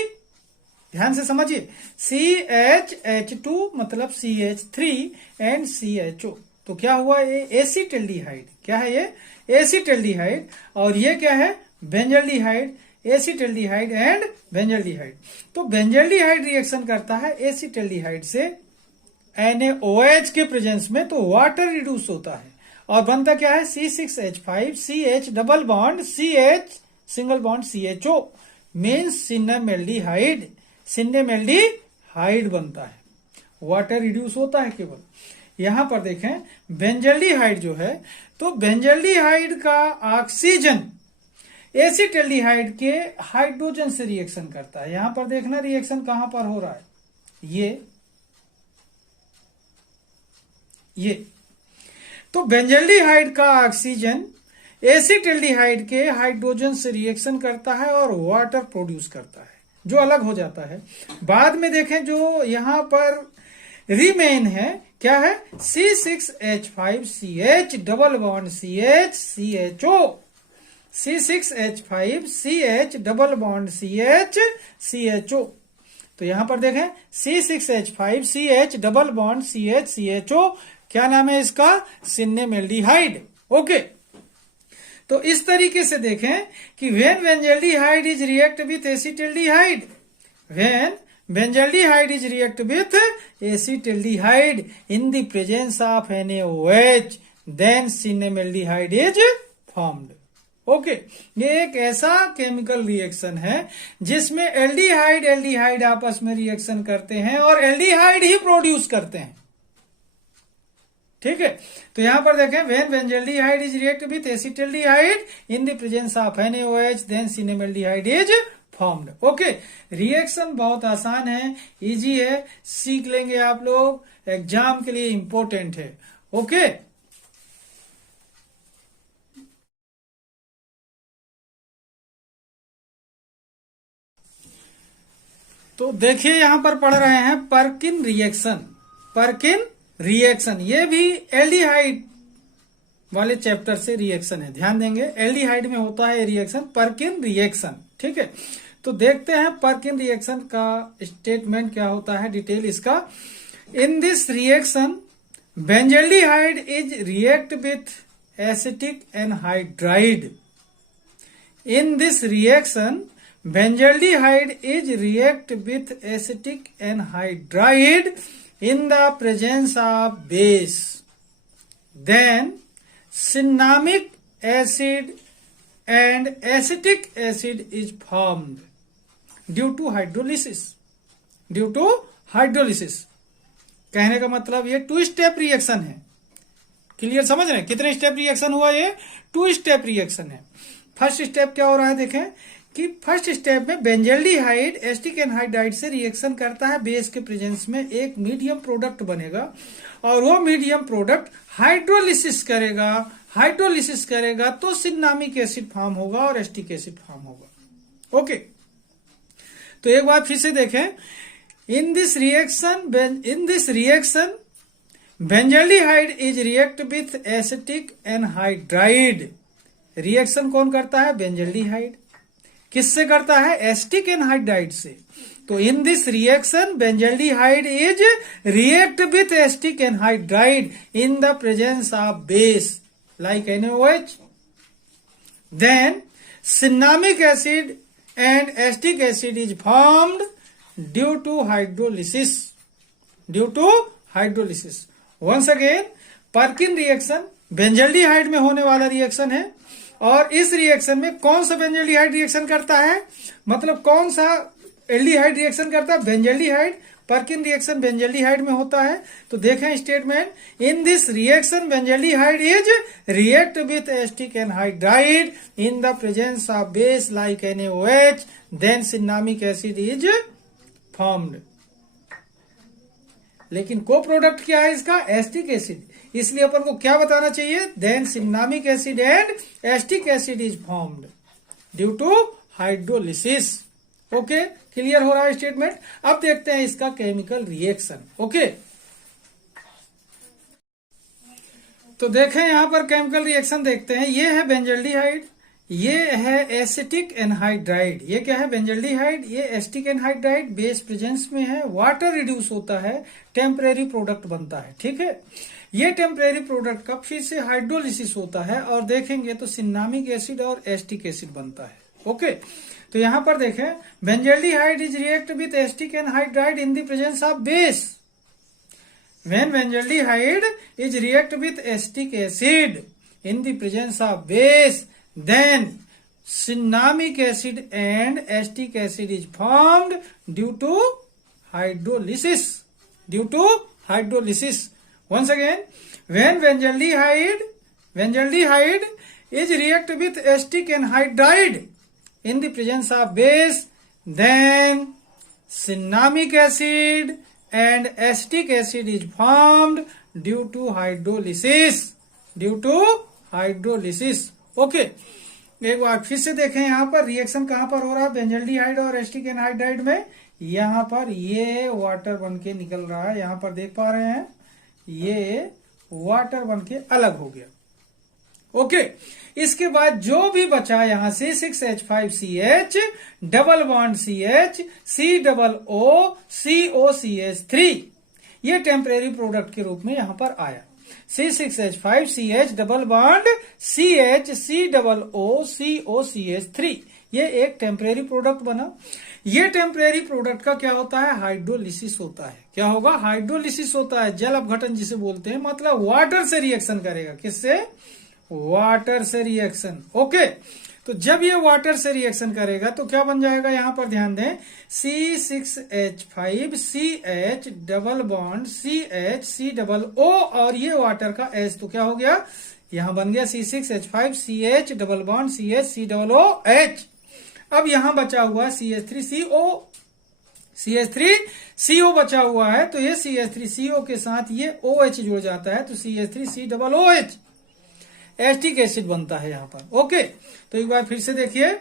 ध्यान से समझिए, CHH2 मतलब CH3 एंड CHO। तो क्या हुआ, ये एसिटल्डिहाइड। क्या है ये? एसिटल्डिहाइड। और ये क्या है? बेंजल्डिहाइड। Acetaldehyde and benzaldehyde. तो बेंजल्डिहाइड रिएक्शन करता है एसिटल्डिहाइड से NaOH के प्रेजेंस में, तो वाटर रिड्यूस होता है और बनता क्या है? C6H5 CH double bond CH single bond CHO means cinnamaldehyde. Cinnamaldehyde बनता है, वाटर रिड्यूस होता है केवल। यहां पर देखें बेंजल्डिहाइड जो है, तो बेंजल्डिहाइड का ऑक्सीजन एसिटल्डिहाइड के हाइड्रोजन से रिएक्शन करता है। यहां पर देखना रिएक्शन कहां पर हो रहा है, ये तो बेंजल्डिहाइड का ऑक्सीजन एसिटल्डिहाइड के हाइड्रोजन से रिएक्शन करता है और वाटर प्रोड्यूस करता है, जो अलग हो जाता है। बाद में देखें जो यहां पर रिमेन है, क्या है? C6H5CH double bond CH CHO। C6H5CH double bond CH CHO। तो यहां पर देखें C6H5CH double bond CH CHO, क्या नाम है इसका? सिनेमेल्डिहाइड। ओके, तो इस तरीके से देखें कि when benzaldehyde is react with acetaldehyde, when benzaldehyde is react with acetaldehyde in the presence of NaOH, then cinnamaldehyde is formed. Okay, ये एक ऐसा केमिकल रिएक्शन है जिसमें एल्डिहाइड एल्डिहाइड आपस में रिएक्शन करते हैं और एल्डिहाइड ही प्रोड्यूस करते हैं। ठीक है, तो यहां पर देखें when benzaldehyde is react with acetaldehyde in the presence of NaOH, then cinnamaldehyde is formed. Okay, reaction बहुत आसान है, इजी है, सीख लेंगे आप लोग, एग्जाम के लिए इंपॉर्टेंट है। ओके, तो देखिए यहां पर पढ़ रहे हैं पर्किन रिएक्शन। पर्किन रिएक्शन ये भी एल्डिहाइड वाले चैप्टर से रिएक्शन है, ध्यान देंगे। एल्डिहाइड में होता है रिएक्शन पर्किन रिएक्शन। ठीक है, तो देखते हैं पर्किन रिएक्शन का स्टेटमेंट क्या होता है, डिटेल इसका। इन this reaction benzaldehyde is react with acetic anhydride. In this reaction benzaldehyde is react with acetic anhydride in the presence of base, then cinnamic acid and acetic acid is formed due to hydrolysis। due to hydrolysis कहने का मतलब ये 2 step reaction है। Clear समझ रहे हैं? कितने step reaction हुआ? ये 2 स्टेप रिएक्शन है। फर्स्ट स्टेप क्या हो रहा है, देखें कि फर्स्ट स्टेप में बेंजल्डिहाइड एसिटिक एनहाइड्राइड से रिएक्शन करता है, बेस के प्रेजेंस में एक मीडियम प्रोडक्ट बनेगा और वो मीडियम प्रोडक्ट हाइड्रोलिसिस करेगा। हाइड्रोलिसिस करेगा तो सिन्नामिक एसिड फॉर्म होगा और एसिटिक एसिड फॉर्म होगा। ओके, तो एक बार फिर से देखें, in this reaction benzaldehyde is react with acetic anhydride. Reaction कौन करता है? बेंजल्डिहाइड। किससे करता है? एसिटिक एनहाइड्राइड से। तो in this reaction benzaldehyde is react with acetic anhydride in the presence of base like NaOH, then cinnamic acid and acetic acid is formed due to hydrolysis. Due to hydrolysis. Once again, Perkin reaction benzaldehyde में होने वाला reaction है और इस reaction में कौन सा benzaldehyde reaction करता है, मतलब कौन सा एल्डिहाइड रिएक्शन करता है? बेंजल्डिहाइड। पर्किन रिएक्शन बेंजल्डिहाइड में होता है। तो देखें statement, in this reaction benzaldehyde is react with acetic anhydride in the presence of base like NaOH, then cinnamic acid is formed. लेकिन को प्रोडक्ट क्या है इसका? Acetic acid. इसलिए अपन को क्या बताना चाहिए? Then cinnamic acid and acetic acid is formed due to hydrolysis. Okay, clear हो रहा है स्टेटमेंट। अब देखते हैं इसका केमिकल रिएक्शन। ओके, तो देखें यहां पर केमिकल रिएक्शन देखते हैं। ये है बेंजल्डिहाइड, ये है एसिटिक एनहाइड्राइड। ये क्या है? बेंजल्डिहाइड। ये एसिटिक एनहाइड्राइड बेस प्रेजेंस में है, वाटर रिड्यूस होता है, टेम्परेरी प्रोडक्ट बनता है। ठीक है, ये टेम्परेरी प्रोडक्ट का फिर से हाइड्रोलिसिस होता है और देखेंगे तो सिन्नामिक एसिड और एसिटिक एसिड बनता है। ओके, तो यहां पर देखें, benzaldehyde is react with acetic anhydride in the presence of base. When benzaldehyde is react with acetic acid in the presence of base, then cinnamic acid and acetic acid is formed due to hydrolysis. Due to hydrolysis. Once again, when benzaldehyde is react with acetic anhydride in the presence of base, then cinnamic acid and acetic acid is formed due to hydrolysis. Due to hydrolysis. Okay, एक बार फिर से देखें, यहां पर reaction कहां पर हो रहा है? बेंजल्डिहाइड और एसिटिक एनहाइड्राइड में। यहां पर ये वाटर बन के निकल रहा है, यहां पर देख पा रहे हैं, ये वाटर बन के अलग हो गया। ओके, इसके बाद जो भी बचा यहां से C6H5CH double bond CH COOCH3, ये टेम्परेरी प्रोडक्ट के रूप में यहां पर आया। C6H5CH double bond CH COOCH3, ये एक टेम्परेरी प्रोडक्ट बना। ये टेम्परेरी प्रोडक्ट का क्या होता है? हाइड्रोलिसिस होता है। क्या होगा? हाइड्रोलिसिस होता है, जल अपघटन जिसे बोलते हैं, मतलब वाटर से रिएक्शन करेगा। किससे? वाटर से रिएक्शन। ओके, तो जब ये वाटर से रिएक्शन करेगा तो क्या बन जाएगा? यहां पर ध्यान दें, C6H5CH double bond CH COO और ये वाटर का H, तो क्या हो गया? यहां बन गया C6H5CH double bond CH COOH। अब यहां बचा हुआ CH3CO बचा हुआ है, तो ये CH3CO के साथ ये OH जुड़ जाता है, तो CH3COOH एसिटिक एसिड बनता है यहां पर। ओके, तो एक बार फिर से देखिए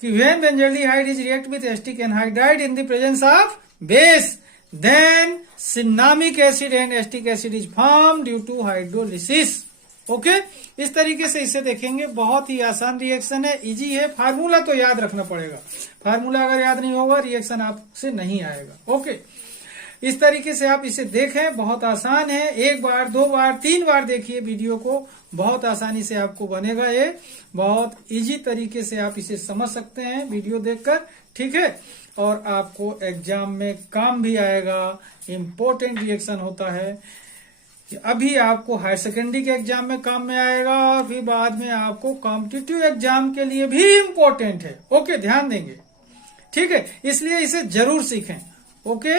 कि when benzaldehyde is react with acetic anhydride in the presence of base, then cinnamic acid and acetic acid is form due to hydrolysis. Okay, इस तरीके से इसे देखेंगे। बहुत ही आसान रिएक्शन है, इजी है। फार्मूला तो याद रखना पड़ेगा, फार्मूला अगर याद नहीं होगा रिएक्शन आपसे नहीं आएगा। ओके, इस तरीके से आप इसे देखें, बहुत आसान है। एक बार, दो बार, तीन बार देखिए वीडियो को, बहुत आसानी से आपको बनेगा। ये बहुत इजी तरीके से आप इसे समझ सकते हैं वीडियो देखकर। ठीक है, और आपको एग्जाम में काम भी आएगा। इम्पोर्टेंट रिएक्शन होता है कि अभी आपको हायर सेकेंडरी के एग्जाम में काम में आएगा और फिर बाद में आपको कॉम्पिटिटिव एग्जाम के लिए भी इम्पोर्टेंट है। ओके, ध्यान देंगे। ठीक है, इसलिए इसे जरूर सीखें। ओके,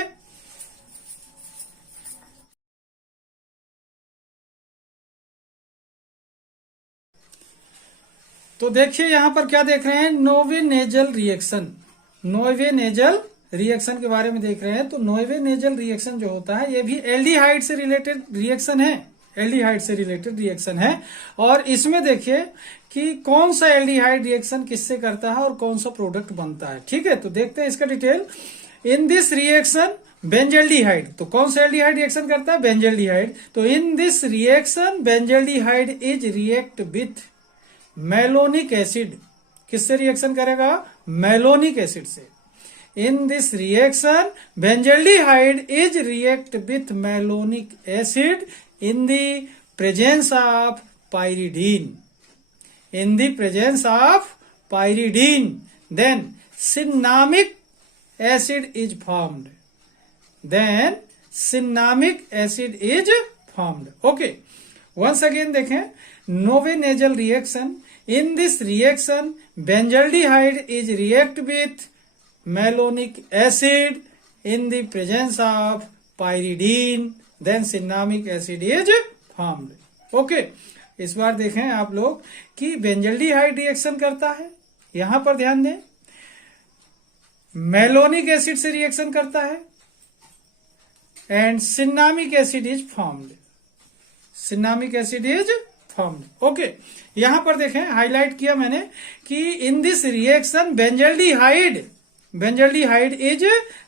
तो देखिए यहां पर क्या देख रहे हैं? नोवेनेजल रिएक्शन। नोवेनेजल रिएक्शन के बारे में देख रहे हैं। तो नोवेनेजल रिएक्शन जो होता है, ये भी एल्डिहाइड से रिलेटेड रिएक्शन है। एल्डिहाइड से रिलेटेड रिएक्शन है, और इसमें देखिए कि कौन सा एल्डिहाइड रिएक्शन किससे करता है और कौन सा प्रोडक्ट बनता है। ठीक है, तो देखते हैं इसका detail. In this reaction benzaldehyde, तो कौन सा एल्डिहाइड रिएक्शन करता है? बेंजल्डिहाइड। तो in this reaction benzaldehyde is react with malonic acid. किससे रिएक्शन करेगा? मैलोनिक एसिड से। In this reaction benzaldehyde is react with malonic acid in the presence of pyridine. In the presence of pyridine, then cinnamic acid is formed. Then cinnamic acid is formed. Okay, once again देखें, Knoevenagel reaction. In this reaction, benzaldehyde is react with malonic acid in the presence of pyridine, then cinnamic acid is formed. Okay, इस बार देखें आप लोग कि benzaldehyde reaction करता है, यहां पर ध्यान दें, मैलोनिक एसिड से रिएक्शन करता है and cinnamic acid is formed. Cinnamic acid is formed. Okay, यहां पर देखें, हाईलाइट किया मैंने कि in this reaction benzaldehyde is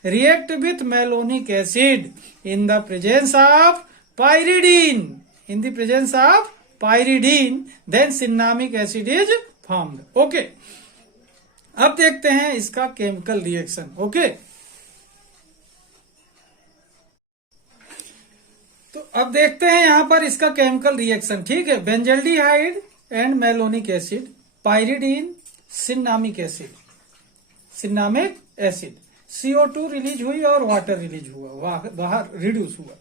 react with malonic acid in the presence of pyridine. In the presence of pyridine, then cinnamic acid is formed. Okay, अब देखते हैं इसका केमिकल रिएक्शन। ओके, तो अब देखते हैं यहां पर इसका केमिकल रिएक्शन। ठीक है, benzaldehyde and malonic acid, pyridine, cinnamic acid, cinnamic acid, CO2 release हुई और वाटर रिलीज हुआ, बाहर रिड्यूस हुआ।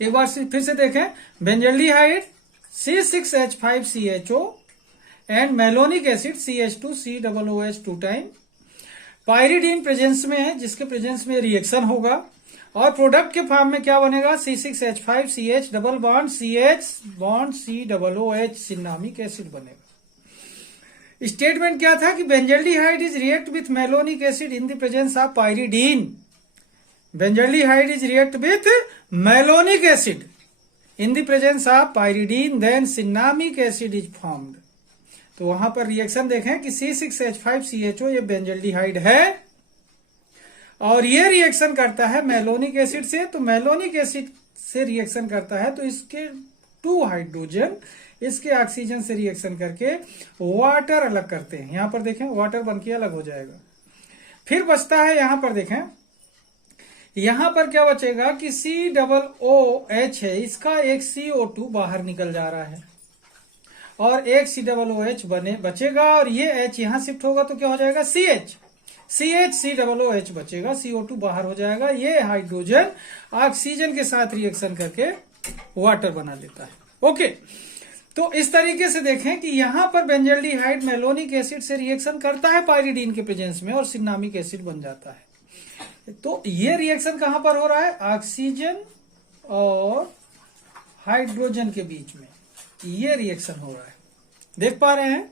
एक बार फिर से देखें, benzaldehyde C6H5CHO and malonic acid CH2COOH 2 time, pyridine presence में है, जिसके प्रेजेंस में रिएक्शन होगा और प्रोडक्ट के फॉर्म में क्या बनेगा, C6H5CH double bond CH bond COOH, cinnamic acid बनेगा। स्टेटमेंट क्या था कि benzaldehyde is react with malonic acid in the presence of pyridine, benzaldehyde is react with malonic acid in the presence of pyridine, then cinnamic acid is formed. तो वहां पर reaction देखें कि C6H5CHO ये बेंजल्डिहाइड है और ये रिएक्शन करता है मेलोनिक एसिड से, तो मेलोनिक एसिड से रिएक्शन करता है तो इसके 2 हाइड्रोजन इसके ऑक्सीजन से रिएक्शन करके वाटर अलग करते हैं। यहां पर देखें वाटर बनके अलग हो जाएगा। फिर बचता है, यहां पर देखें, यहां पर क्या बचेगा कि COOH है, इसका एक CO2 बाहर निकल जा रहा है और एक COOH बचेगा और ये H यहां शिफ्ट होगा तो क्या हो जाएगा CH बचेगा, CO2 बाहर हो जाएगा। ये हाइड्रोजन ऑक्सीजन के साथ रिएक्शन करके वाटर बना देता है। ओके, तो इस तरीके से देखें कि यहां पर बेंजल्डिहाइड मेलोनिक एसिड से रिएक्शन करता है पायरिडीन के प्रेजेंस में और सिन्नामिक एसिड बन जाता है। तो ये रिएक्शन कहां पर हो रहा है, ऑक्सीजन और हाइड्रोजन के बीच में ये रिएक्शन हो रहा है। देख पा रहे हैं,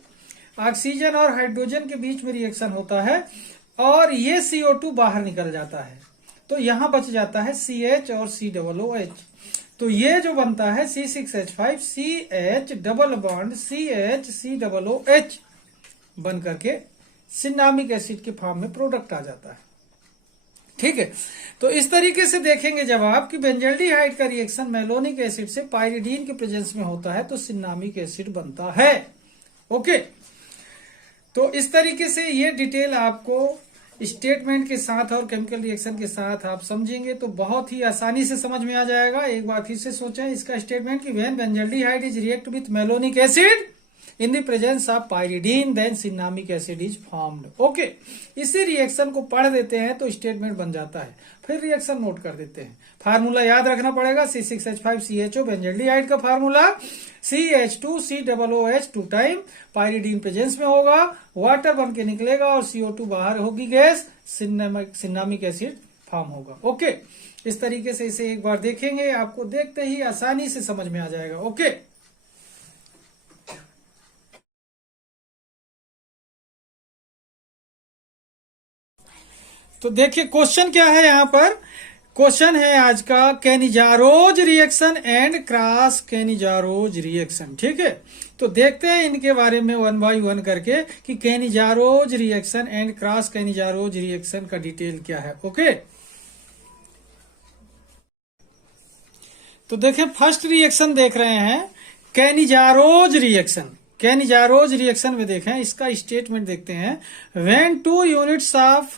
ऑक्सीजन और हाइड्रोजन के बीच में रिएक्शन होता है और ये CO2 बाहर निकल जाता है, तो यहां बच जाता है CH और COOH। तो ये जो बनता है C6H5CH double bond CH COOH बन करके सिन्नामिक एसिड के फॉर्म में प्रोडक्ट आ जाता है। ठीक है, तो इस तरीके से देखेंगे जब आप कि बेंजल्डिहाइड का रिएक्शन मेलोनिक एसिड से पायरिडीन के प्रेजेंस में होता है तो सिन्नामिक एसिड बनता है। ओके, तो इस तरीके से ये डिटेल आपको स्टेटमेंट के साथ और केमिकल रिएक्शन के साथ आप समझेंगे तो बहुत ही आसानी से समझ में आ जाएगा। एक बार फिर से सोचें इसका स्टेटमेंट कि when benzaldehyde is react with malonic acid in the presence of pyridine then cinnamic acid is formed. Okay, इसी रिएक्शन को पढ़ देते हैं तो स्टेटमेंट बन जाता है। फिर रिएक्शन नोट कर देते हैं। फार्मूला याद रखना पड़ेगा, C6H5CHO बेंजल्डिहाइड का formula CH2COOH 2 time, pyridine presence में होगा, वाटर बन के निकलेगा और CO2 बाहर होगी गैस, सिन्नामिक एसिड फॉर्म होगा। ओके, इस तरीके से इसे एक बार देखेंगे, आपको देखते ही आसानी से समझ में आ जाएगा। ओके, तो देखिए क्वेश्चन क्या है यहाँ पर। क्वेश्चन है आज का केनिजारोज reaction and cross Cannizzaro's reaction. ठीक है, तो देखते हैं इनके बारे में 1 बाय 1 करके कि केनिजारोज reaction and cross Cannizzaro's reaction का डिटेल क्या है। ओके, तो देखें फर्स्ट रिएक्शन देख रहे हैं केनिजारोज रिएक्शन। केनिजारोज रिएक्शन में देखें इसका स्टेटमेंट देखते हैं। When 2 units of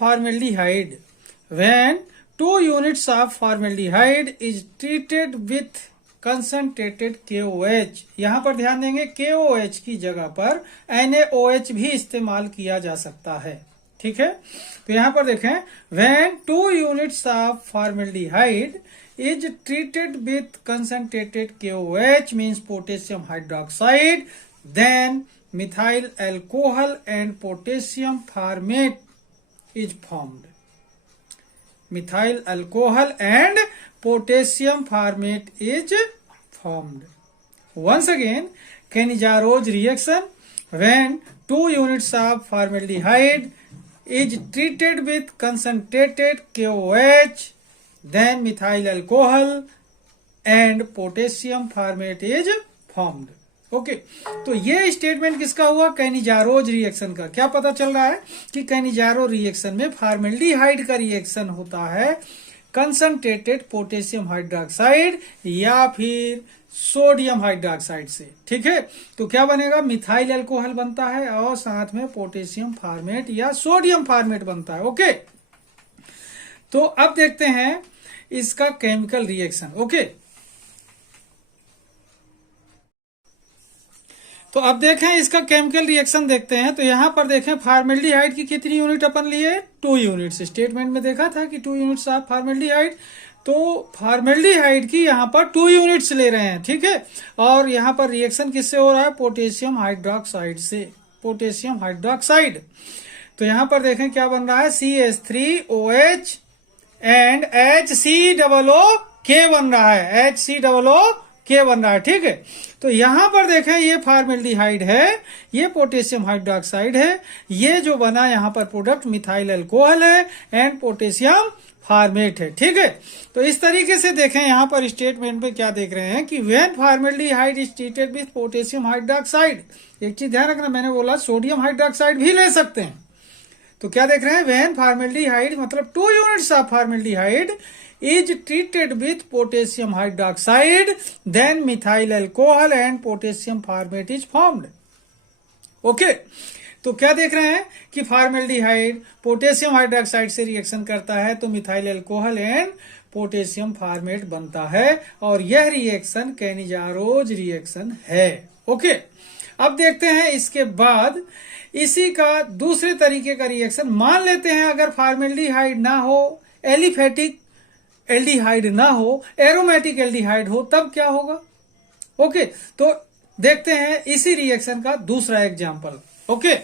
formaldehyde is treated with concentrated KOH, यहां पर ध्यान देंगे KOH की जगह पर NaOH भी इस्तेमाल किया जा सकता है। ठीक है, तो यहां पर देखें when 2 units of formaldehyde is treated with concentrated KOH means potassium hydroxide, then methyl alcohol and potassium formate is formed. Methyl alcohol and potassium formate is formed. Once again, Kenejaro's reaction when 2 units of formaldehyde is treated with concentrated KOH, then methyl alcohol and potassium formate is formed. Okay, तो ये statement किसका हुआ, केनिजारोज reaction का। क्या पता चल रहा है कि केनिजारो रिएक्शन में फॉर्मेल्डिहाइड का रिएक्शन होता है कंसंट्रेटेड पोटेशियम हाइड्रोक्साइड या फिर सोडियम हाइड्रोक्साइड से। ठीक है, तो क्या बनेगा, मिथाइल अल्कोहल बनता है और साथ में पोटेशियम फार्मेट या सोडियम फार्मेट बनता है। ओके, तो अब देखते हैं इसका केमिकल रिएक्शन। ओके, तो अब देखें इसका केमिकल रिएक्शन देखते हैं। तो यहां पर देखें फॉर्मेल्डिहाइड की कितनी यूनिट अपन लिए, 2 यूनिट्स। स्टेटमेंट में देखा था कि 2 यूनिट्स ऑफ फॉर्मेल्डिहाइड, तो फॉर्मेल्डिहाइड की यहां पर 2 यूनिट्स ले रहे हैं। ठीक है, और यहां पर रिएक्शन किससे हो रहा है, पोटेशियम हाइड्रोक्साइड से, पोटेशियम हाइड्रोक्साइड। तो यहां पर देखें क्या बन रहा है, CH3OH एंड HCOO बन रहा है, HCOO बन रहा है। ठीक है, तो यहां पर देखें ये फॉर्मेल्डिहाइड है, ये पोटेशियम हाइड्रोक्साइड है, ये जो बना यहां पर प्रोडक्ट मिथाइल अल्कोहल है एंड पोटेशियम फार्मेट है। ठीक है, तो इस तरीके से देखें यहां पर स्टेटमेंट में क्या देख रहे हैं कि when formaldehyde is treated with potassium hydroxide, एक चीज ध्यान रखना, मैंने बोला सोडियम हाइड्रोक्साइड भी ले सकते हैं। तो क्या देख रहे हैं, व्हेन फॉर्मेल्डिहाइड मतलब 2 units of formaldehyde is treated with potassium hydroxide, then methyl alcohol and potassium formate is formed. Okay, तो क्या देख रहे हैं कि फॉर्मेल्डिहाइड पोटेशियम हाइड्रोक्साइड से रिएक्शन करता है तो methyl alcohol and potassium format बनता है, और यह रिएक्शन कैनिजारोज रिएक्शन है। ओके, अब देखते हैं इसके बाद इसी का दूसरे तरीके का रिएक्शन। मान लेते हैं अगर फॉर्मेल्डिहाइड ना हो, एलिफेटिक एल्डिहाइड ना हो, एरोमेटिक एल्डिहाइड हो, तब क्या होगा। ओके, तो देखते हैं इसी रिएक्शन का दूसरा एग्जांपल। ओके,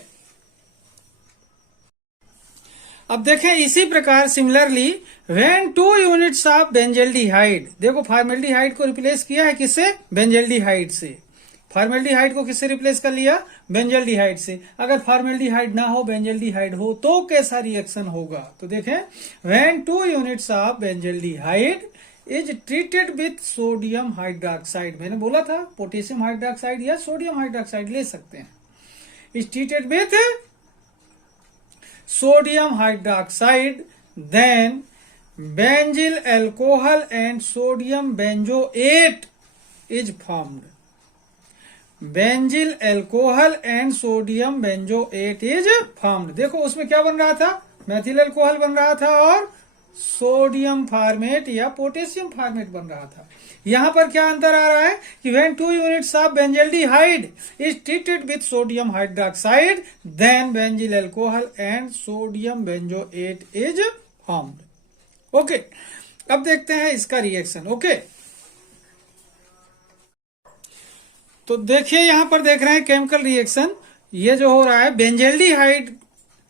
अब देखें इसी प्रकार similarly when 2 units of benzaldehyde, देखो फॉर्मेल्डिहाइड को रिप्लेस किया है किससे, बेंजल्डिहाइड से। फॉर्मेल्डिहाइड को किससे रिप्लेस कर लिया, बेंजल्डिहाइड से। अगर फॉर्मेल्डिहाइड ना हो, बेंजल्डिहाइड हो, तो कैसा रिएक्शन होगा। तो देखें when 2 units of benzaldehyde is treated with sodium hydroxide, मैंने बोला था पोटेशियम हाइड्रोक्साइड या सोडियम हाइड्रोक्साइड ले सकते हैं, is treated with sodium hydroxide, then benzyl alcohol and sodium benzoate is formed. Benzyl alcohol and sodium benzoate is formed. देखो उसमें क्या बन रहा था, मेथिल अल्कोहल बन रहा था और सोडियम फार्मेट या पोटेशियम फार्मेट बन रहा था। यहां पर क्या अंतर आ रहा है कि when 2 units of benzaldehyde is treated with sodium hydroxide, then benzyl alcohol and sodium benzoate is formed. Okay, अब देखते हैं इसका रिएक्शन। ओके, तो देखिए यहां पर देख रहे हैं केमिकल रिएक्शन, ये जो हो रहा है बेंजल्डिहाइड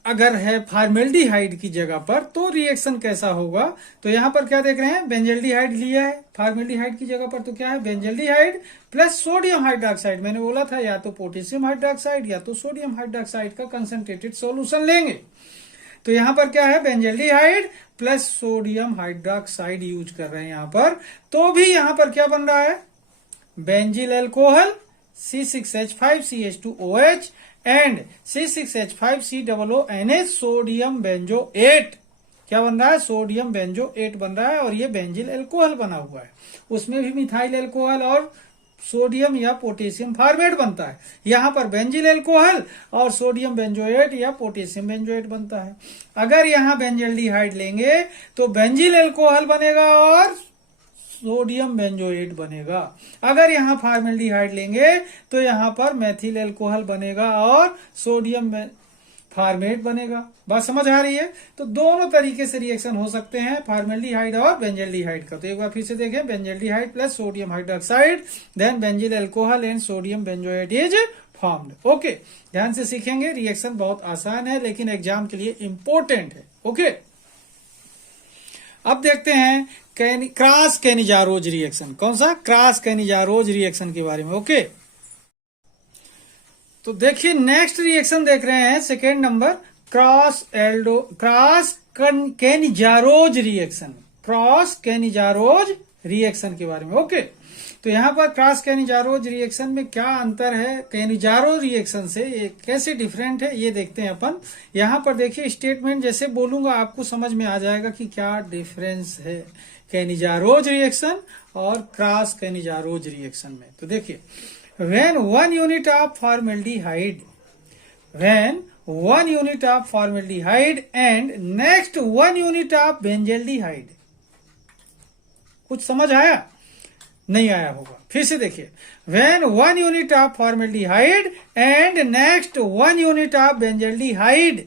अगर है फॉर्मेल्डिहाइड की जगह पर तो रिएक्शन कैसा होगा। तो यहां पर क्या देख रहे हैं, बेंजल्डिहाइड लिया है फॉर्मेल्डिहाइड की जगह पर, तो क्या है बेंजल्डिहाइड प्लस सोडियम हाइड्रोक्साइड। मैंने बोला था या तो पोटेशियम हाइड्रोक्साइड या तो सोडियम हाइड्रोक्साइड का कंसंट्रेटेड सॉल्यूशन लेंगे। तो यहां पर क्या है, benzaldehyde plus sodium hydroxide use कर रहे हैं यहां पर। तो भी यहां पर क्या बन रहा है, benzyl alcohol C6H5CH2OH and C6H5COONH sodium benzoate, क्या बन रहा है, सोडियम बेंजोएट बन रहा है, और ये बेंजिल अल्कोहल बना हुआ है। उसमें भी मिथाइल अल्कोहल और सोडियम या पोटेशियम फार्मेट बनता है। यहां पर बेंजिल अल्कोहल और सोडियम बेंजोएट या पोटेशियम बेंजोएट बनता है। अगर यहां बेंजल्डिहाइड लेंगे तो बेंजिल अल्कोहल बनेगा और सोडियम बेंजोएट बनेगा। अगर यहां फॉर्मेल्डिहाइड लेंगे तो यहां पर मेथिल अल्कोहल बनेगा और सोडियम फार्मेट बनेगा। बात समझ आ रही है। तो दोनों तरीके से रिएक्शन हो सकते हैं फॉर्मेल्डिहाइड और बेंजल्डिहाइड का। तो एक बार फिर से देखें, benzaldehyde plus sodium hydroxide, then benzyl alcohol and sodium benzoate is formed. Okay, ध्यान से सीखेंगे, रिएक्शन बहुत आसान है लेकिन एग्जाम के लिए इंपॉर्टेंट है। ओके, अब देखते हैं क्रॉस कैनिजारोज रिएक्शन। कौन सा, क्रॉस कैनिजारोज रिएक्शन के बारे में। ओके, तो देखिए नेक्स्ट रिएक्शन देख रहे हैं, second number, cross Cannizzaro's reaction. Cross Cannizzaro's reaction के बारे में। ओके, तो यहाँ पर क्रॉस कैनिजारोज रिएक्शन में क्या अंतर है कैनिजारो रिएक्शन से, ये कैसे डिफरेंट है ये देखते हैं अपन। यहाँ पर देखिए स्टेटमेंट जैसे बोलूंगा आपको समझ में आ जाएगा कि क्या डिफरेंस है कैनिजारोज रिएक्शन और क्रॉस कैनिजारोज रिएक्शन में। तो देखिए, when 1 unit of formaldehyde and next 1 unit of benzaldehyde, कुछ समझ आया? नहीं आया होगा, फिर से देखिए, when 1 unit of formaldehyde and next 1 unit of benzaldehyde.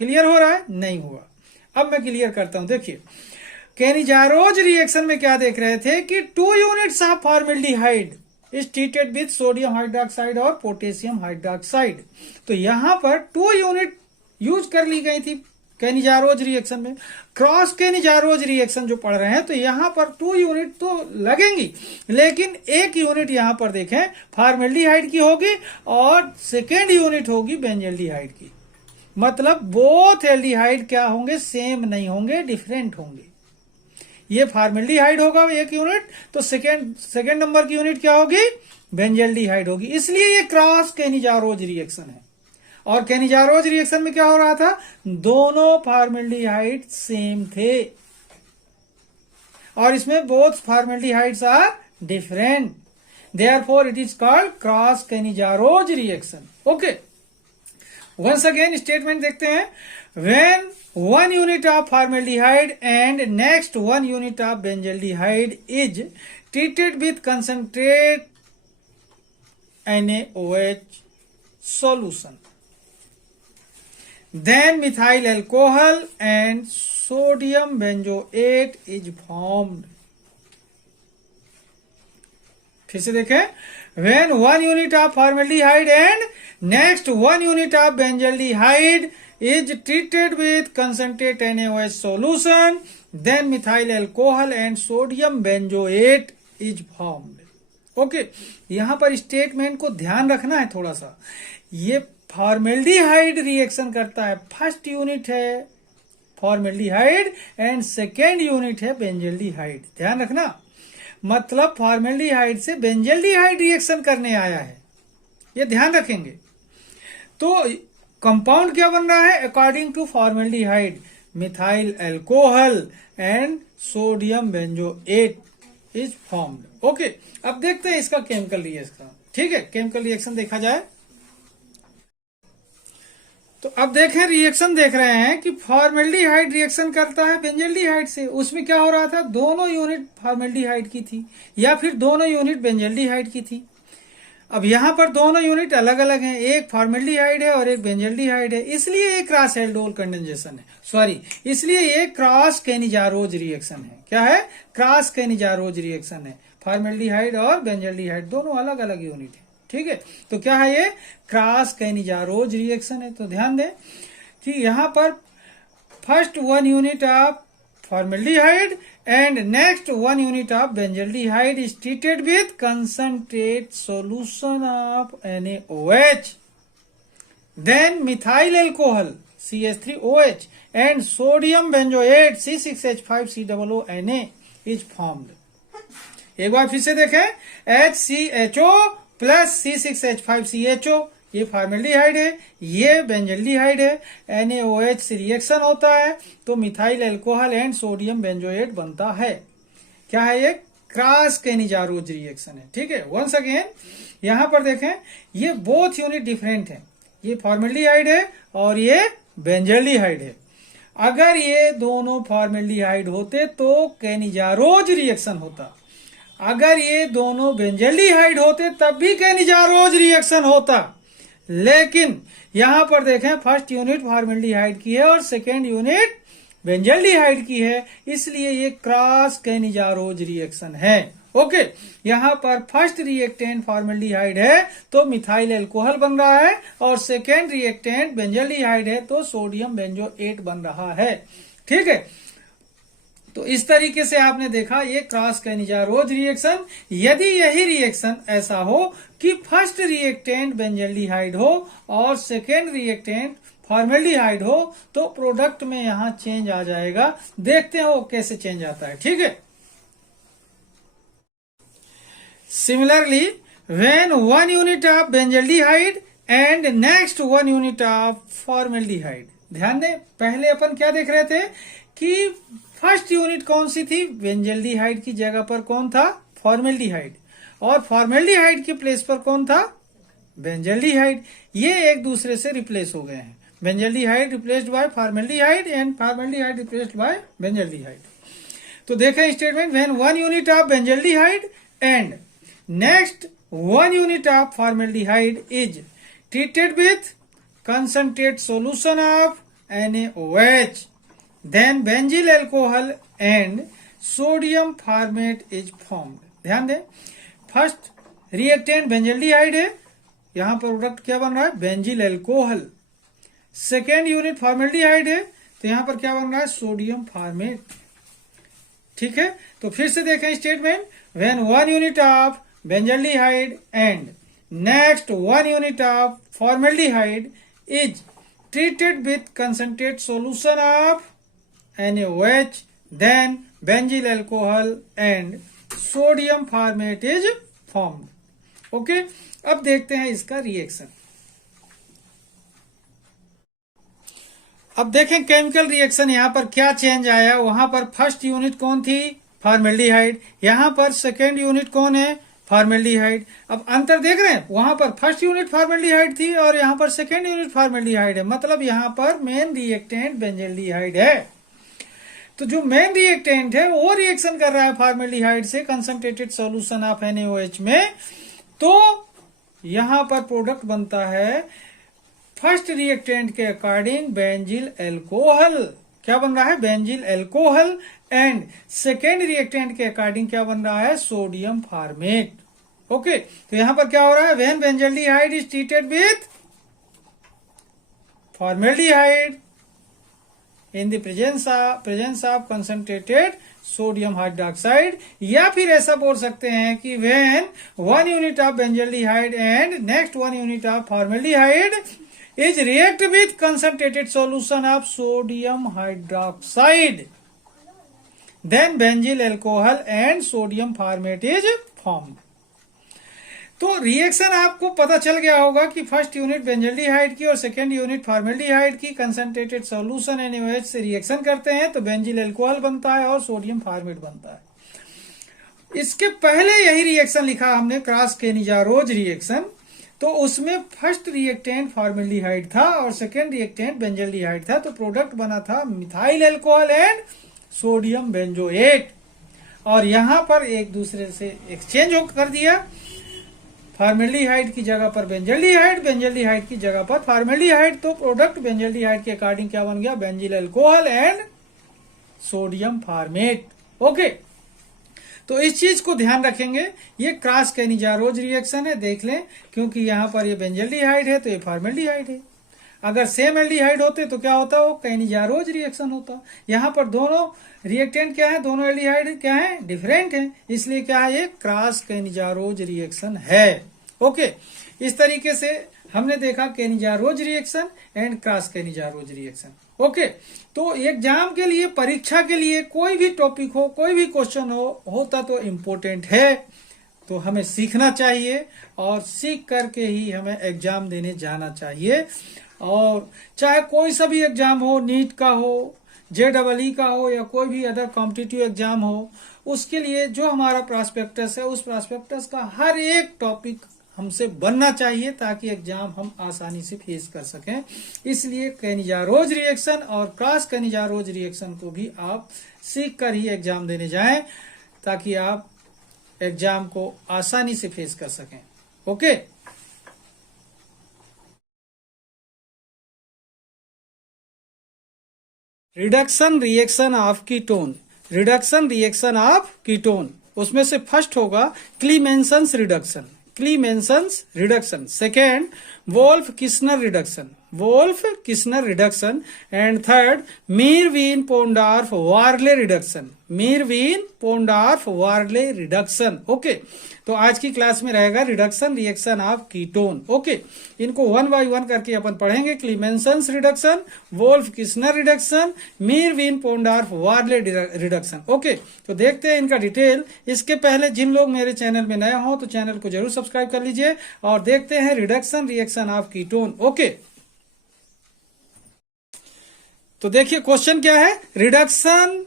Clear हो रहा है? नहीं हुआ। अब मैं क्लियर करता हूं। देखिए, कैनिजारोज रिएक्शन में क्या देख रहे थे कि 2 units of formaldehyde is treated with sodium hydroxide और पोटेशियम हाइड्रोक्साइड। तो यहां पर 2 यूनिट यूज कर ली गई थी कैनिजारोज रिएक्शन में। क्रॉस कैनिजारोज रिएक्शन जो पढ़ रहे हैं तो यहां पर 2 यूनिट तो लगेंगी, लेकिन 1 यूनिट यहां पर देखें फॉर्मेल्डिहाइड की होगी और सेकेंड यूनिट होगी बेंजल्डिहाइड की। मतलब बोथ एल्डिहाइड क्या होंगे? सेम नहीं होंगे, डिफरेंट होंगे। ये फॉर्मेल्डिहाइड होगा 1 यूनिट, तो सेकेंड नंबर की यूनिट क्या होगी? बेंजल्डिहाइड होगी। इसलिए ये क्रॉस कैनिजारोज रिएक्शन है। और कैनिजारोज रिएक्शन में क्या हो रहा था? दोनों फॉर्मेल्डिहाइड सेम थे और इसमें both formaldehydes are different, therefore it is called cross Cannizzaro's reaction. Okay, once again statement देखते हैं। When 1 unit of formaldehyde and next 1 unit of benzaldehyde is treated with concentrate NaOH solution, then methyl alcohol and sodium benzoate is formed. फिर से देखें, when 1 unit of formaldehyde and next 1 unit of benzaldehyde is treated with concentrate NaOH solution, then methyl alcohol and sodium benzoate is formed. Okay, यहां पर statement को ध्यान रखना है थोड़ा सा। ये फॉर्मेल्डिहाइड रिएक्शन करता है, फर्स्ट यूनिट है फॉर्मेल्डिहाइड एंड सेकेंड यूनिट है बेंजल्डिहाइड। ध्यान रखना, मतलब फॉर्मेल्डिहाइड से बेंजल्डिहाइड रिएक्शन करने आया है, ये ध्यान रखेंगे। तो कंपाउंड क्या बन रहा है? According to formaldehyde methyl alcohol and sodium benzoate is formed. Okay, अब देखते हैं इसका केमिकल रिएक्शन। ठीक है, केमिकल रिएक्शन देखा जाए तो अब देखें, रिएक्शन देख रहे हैं कि फॉर्मेल्डिहाइड रिएक्शन करता है बेंजल्डिहाइड से। उसमें क्या हो रहा था? दोनों यूनिट फॉर्मेल्डिहाइड की थी या फिर दोनों यूनिट बेंजल्डिहाइड की थी। अब यहां पर दोनों यूनिट अलग अलग हैं, एक फॉर्मेल्डिहाइड है और एक बेंजल्डिहाइड है, इसलिए ये क्रॉस एल्डोल कंडेंसेशन है। सॉरी, इसलिए ये क्रॉस कैनिजारोज रिएक्शन है। क्या है? क्रॉस कैनिजारोज रिएक्शन है। फॉर्मेल्डिहाइड और बेंजल्डिहाइड दोनों अलग अलग यूनिट है। ठीक है, तो क्या है? ये क्रॉस कैनिजारोज रिएक्शन है। तो ध्यान दें कि यहां पर first 1 unit of formaldehyde and next 1 unit of benzaldehyde is treated with concentrate solution of NaOH, then methyl alcohol CH3OH and sodium benzoate C6H5COONA is formed. एक बार फिर से देखें, HCHO प्लस C6H5CHO ये फॉर्मेल्डिहाइड है, ये बेंजल्डिहाइड है, NaOH से reaction होता है तो methyl alcohol and sodium benzoate बनता है। क्या है? ये क्रॉस कैनिजारोज रिएक्शन है। ठीक है, वंस अगेन यहां पर देखें, ये बोथ यूनिट डिफरेंट है। ये फॉर्मेल्डिहाइड है और ये बेंजल्डिहाइड है। अगर ये दोनों फॉर्मेल्डिहाइड होते तो कैनिजारोज रिएक्शन होता, अगर ये दोनों बेंजल्डिहाइड होते तब भी कैनिजारोज रिएक्शन होता। लेकिन यहां पर देखें, फर्स्ट यूनिट फॉर्मेल्डिहाइड की है और सेकेंड यूनिट बेंजल्डिहाइड की है, इसलिए ये क्रॉस कैनिजारोज रिएक्शन है। ओके, यहां पर फर्स्ट रिएक्टेंट फॉर्मेल्डिहाइड है तो मिथाइल अल्कोहल बन रहा है और सेकेंड रिएक्टेंट बेंजल्डिहाइड है तो सोडियम बेंजोएट बन रहा है। ठीक है, तो इस तरीके से आपने देखा ये क्रॉस कैनिजारोज रिएक्शन। यदि यही रिएक्शन ऐसा हो कि फर्स्ट रिएक्टेंट बेंजल्डिहाइड हो और सेकेंड रिएक्टेंट फॉर्मेल्डिहाइड हो तो प्रोडक्ट में यहां चेंज आ जाएगा। देखते हैं वो कैसे चेंज आता है। ठीक है, Similarly, when 1 unit of benzaldehyde and next 1 unit of formaldehyde, ध्यान दें, पहले अपन क्या देख रहे थे कि फर्स्ट यूनिट कौन सी थी, बेंजल्डिहाइड की जगह पर कौन था, फॉर्मेल्डिहाइड, और फॉर्मेल्डिहाइड के प्लेस पर कौन था, बेंजल्डिहाइड। ये एक दूसरे से रिप्लेस हो गए हैं, benzaldehyde replaced by formaldehyde and formaldehyde replaced by benzaldehyde. तो देखें statement, when 1 unit of benzaldehyde and next 1 unit of formaldehyde is treated with concentrate solution of NaOH, then benzyl alcohol and sodium formate is formed। ध्यान दें, first reactant benzaldehyde है, यहां पर product क्या बन रहा है, benzyl alcohol. Second unit formaldehyde है, तो यहां पर क्या बन रहा है, सोडियम फॉर्मेट। ठीक है, तो फिर से देखें statement, when 1 unit of benzaldehyde and next 1 unit of formaldehyde is treated with concentrate solution of NaOH, then benzyl alcohol and sodium formate is formed। Okay, अब देखते हैं इसका रिएक्शन। अब देखें केमिकल रिएक्शन, यहां पर क्या चेंज आया, वहां पर फर्स्ट यूनिट कौन थी, फॉर्मेल्डिहाइड, यहां पर सेकेंड यूनिट कौन है, फॉर्मेल्डिहाइड। अब अंतर देख रहे हैं, वहां पर फर्स्ट यूनिट फॉर्मेल्डिहाइड थी और यहां पर सेकेंड यूनिट फॉर्मेल्डिहाइड है, मतलब यहां पर मेन रिएक्टेंट बेंजल्डिहाइड है। तो जो मेन रिएक्टेंट है वो रिएक्शन कर रहा है फॉर्मेल्डिहाइड से कंसंट्रेटेड सॉल्यूशन ऑफ NaOH में, तो यहां पर प्रोडक्ट बनता है फर्स्ट रिएक्टेंट के अकॉर्डिंग बेंजिल एल्कोहल। क्या बन रहा है, benzyl alcohol, and second reactant के अकॉर्डिंग क्या बन रहा है, सोडियम फॉर्मेट। ओके, तो यहां पर क्या हो रहा है, when benzaldehyde is treated with formaldehyde in the presence of concentrated sodium hydroxide, या फिर ऐसा बोल सकते हैं कि when 1 unit of benzaldehyde and next 1 unit of formaldehyde is react with concentrated solution of sodium hydroxide, then benzyl alcohol and sodium formate is formed। तो reaction आपको पता चल गया होगा कि फर्स्ट यूनिट बेंजल्डिहाइड की और सेकेंड यूनिट फॉर्मेल्डिहाइड की कंसंट्रेटेड सॉल्यूशन NaOH से रिएक्शन करते हैं तो बेंजिल एल्कोहल बनता है और सोडियम फॉर्मेट बनता है। इसके पहले यही रिएक्शन लिखा हमने, क्रॉस केनिजारोज रिएक्शन, तो उसमें फर्स्ट रिएक्टेंट फॉर्मेल्डिहाइड था और सेकेंड रिएक्टेंट बेंजल्डिहाइड था, तो प्रोडक्ट बना था methyl alcohol and sodium benzoate, और यहां पर एक दूसरे से एक्सचेंज कर दिया, फॉर्मेल्डिहाइड की जगह पर बेंजल्डिहाइड, बेंजल्डिहाइड की जगह पर फॉर्मेल्डिहाइड, तो प्रोडक्ट बेंजल्डिहाइड के अकॉर्डिंग क्या बन गया, benzyl alcohol and sodium format. Okay, तो इस चीज को ध्यान रखेंगे, ये क्रॉस केनिजारोज रिएक्शन है, देख लें, क्योंकि यहां पर ये बेंजल्डिहाइड है तो ये फॉर्मेल्डिहाइड है। अगर सेम एल्डिहाइड होते तो क्या होता, वो केनिजारोज रिएक्शन होता। यहां पर दोनों रिएक्टेंट क्या है, दोनों एल्डिहाइड क्या है, डिफरेंट है, इसलिए क्या है, ये क्रॉस केनिजारोज रिएक्शन है। ओके, इस तरीके से हमने देखा Cannizzaro's reaction and cross Cannizzaro's reaction. Okay, तो एग्जाम के लिए, परीक्षा के लिए कोई भी टॉपिक हो, कोई भी क्वेश्चन होता तो इम्पोर्टेंट है, तो हमें सीखना चाहिए और सीख करके ही हमें एग्जाम देने जाना चाहिए। और चाहे कोई सा भी एग्जाम हो, नीट का हो, JEE का हो, या कोई भी अदर कॉम्पिटिटिव एग्जाम हो, उसके लिए जो हमारा प्रॉस्पेक्टस है, उस प्रॉस्पेक्टस का हर एक टॉपिक हमसे बनना चाहिए ताकि एग्जाम हम आसानी से फेस कर सकें। इसलिए केनिजारोज रिएक्शन और क्रॉस केनिजारोज रिएक्शन को भी आप सीख कर ही एग्जाम देने जाएं ताकि आप एग्जाम को आसानी से फेस कर सकें। Okay, reduction reaction of ketone, reduction reaction of ketone, उसमें से फर्स्ट होगा Clemmensen's reduction, Clemmensen's reduction, second Wolff Kishner reduction, Wolff Kishner reduction, and third Meerwein Ponndorf Verley reduction, Meerwein Ponndorf Verley reduction. Okay, तो आज की class में रहेगा reduction reaction of ketone. Okay, इनको one by one करके अपन पढ़ेंगे। Clemmensen's reduction, Wolff Kishner reduction, Meerwein Ponndorf Verley reduction. Okay, तो देखते हैं इनका डिटेल। इसके पहले जिन लोग मेरे चैनल में नए हो तो चैनल को जरूर सब्सक्राइब कर लीजिए और देखते हैं reduction reaction of ketone. Okay, तो देखिए क्वेश्चन क्या है, reduction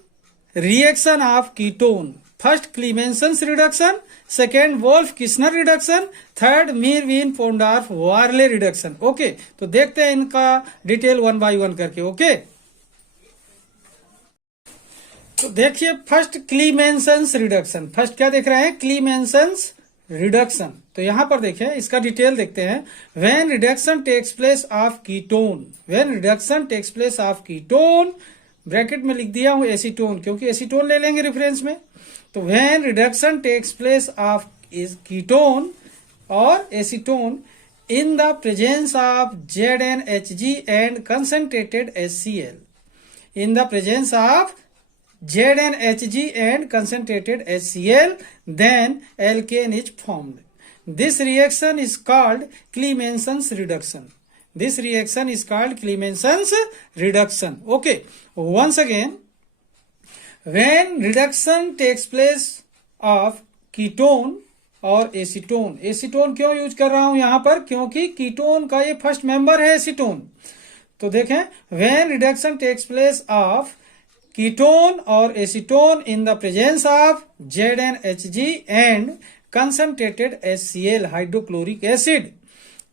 reaction of ketone. First Clemmensen's reduction, second Wolff Kishner reduction, third Meerwein Ponndorf Verley reduction. Okay, तो देखते हैं इनका डिटेल वन बाय वन करके। ओके, तो देखिए फर्स्ट क्लीमेंसन्स रिडक्शन। फर्स्ट क्या देख रहे हैं, क्लीमेंसन्स रिडक्शन। तो यहां पर देखें, इसका डिटेल देखते हैं। When reduction takes place of ketone, when reduction takes place of ketone, bracket में लिख दिया हूं एसीटोन, क्योंकि एसीटोन ले लेंगे रेफरेंस में। तो when reduction takes place of ketone और acetone in the presence of ZnHg and concentrated HCl, in the presence of ZnHg and concentrated HCl, then alkane is formed. This reaction is called Clemenson's reduction. This reaction is called Clemenson's reduction. Okay, once again, when reduction takes place of ketone और acetone, acetone क्यों use कर रहा हूं यहां पर, क्योंकि ketone का ये फर्स्ट मेंबर है एसीटोन। तो देखें, when reduction takes place of ketone और acetone in the presence of ZnHg and concentrated HCl hydrochloric acid,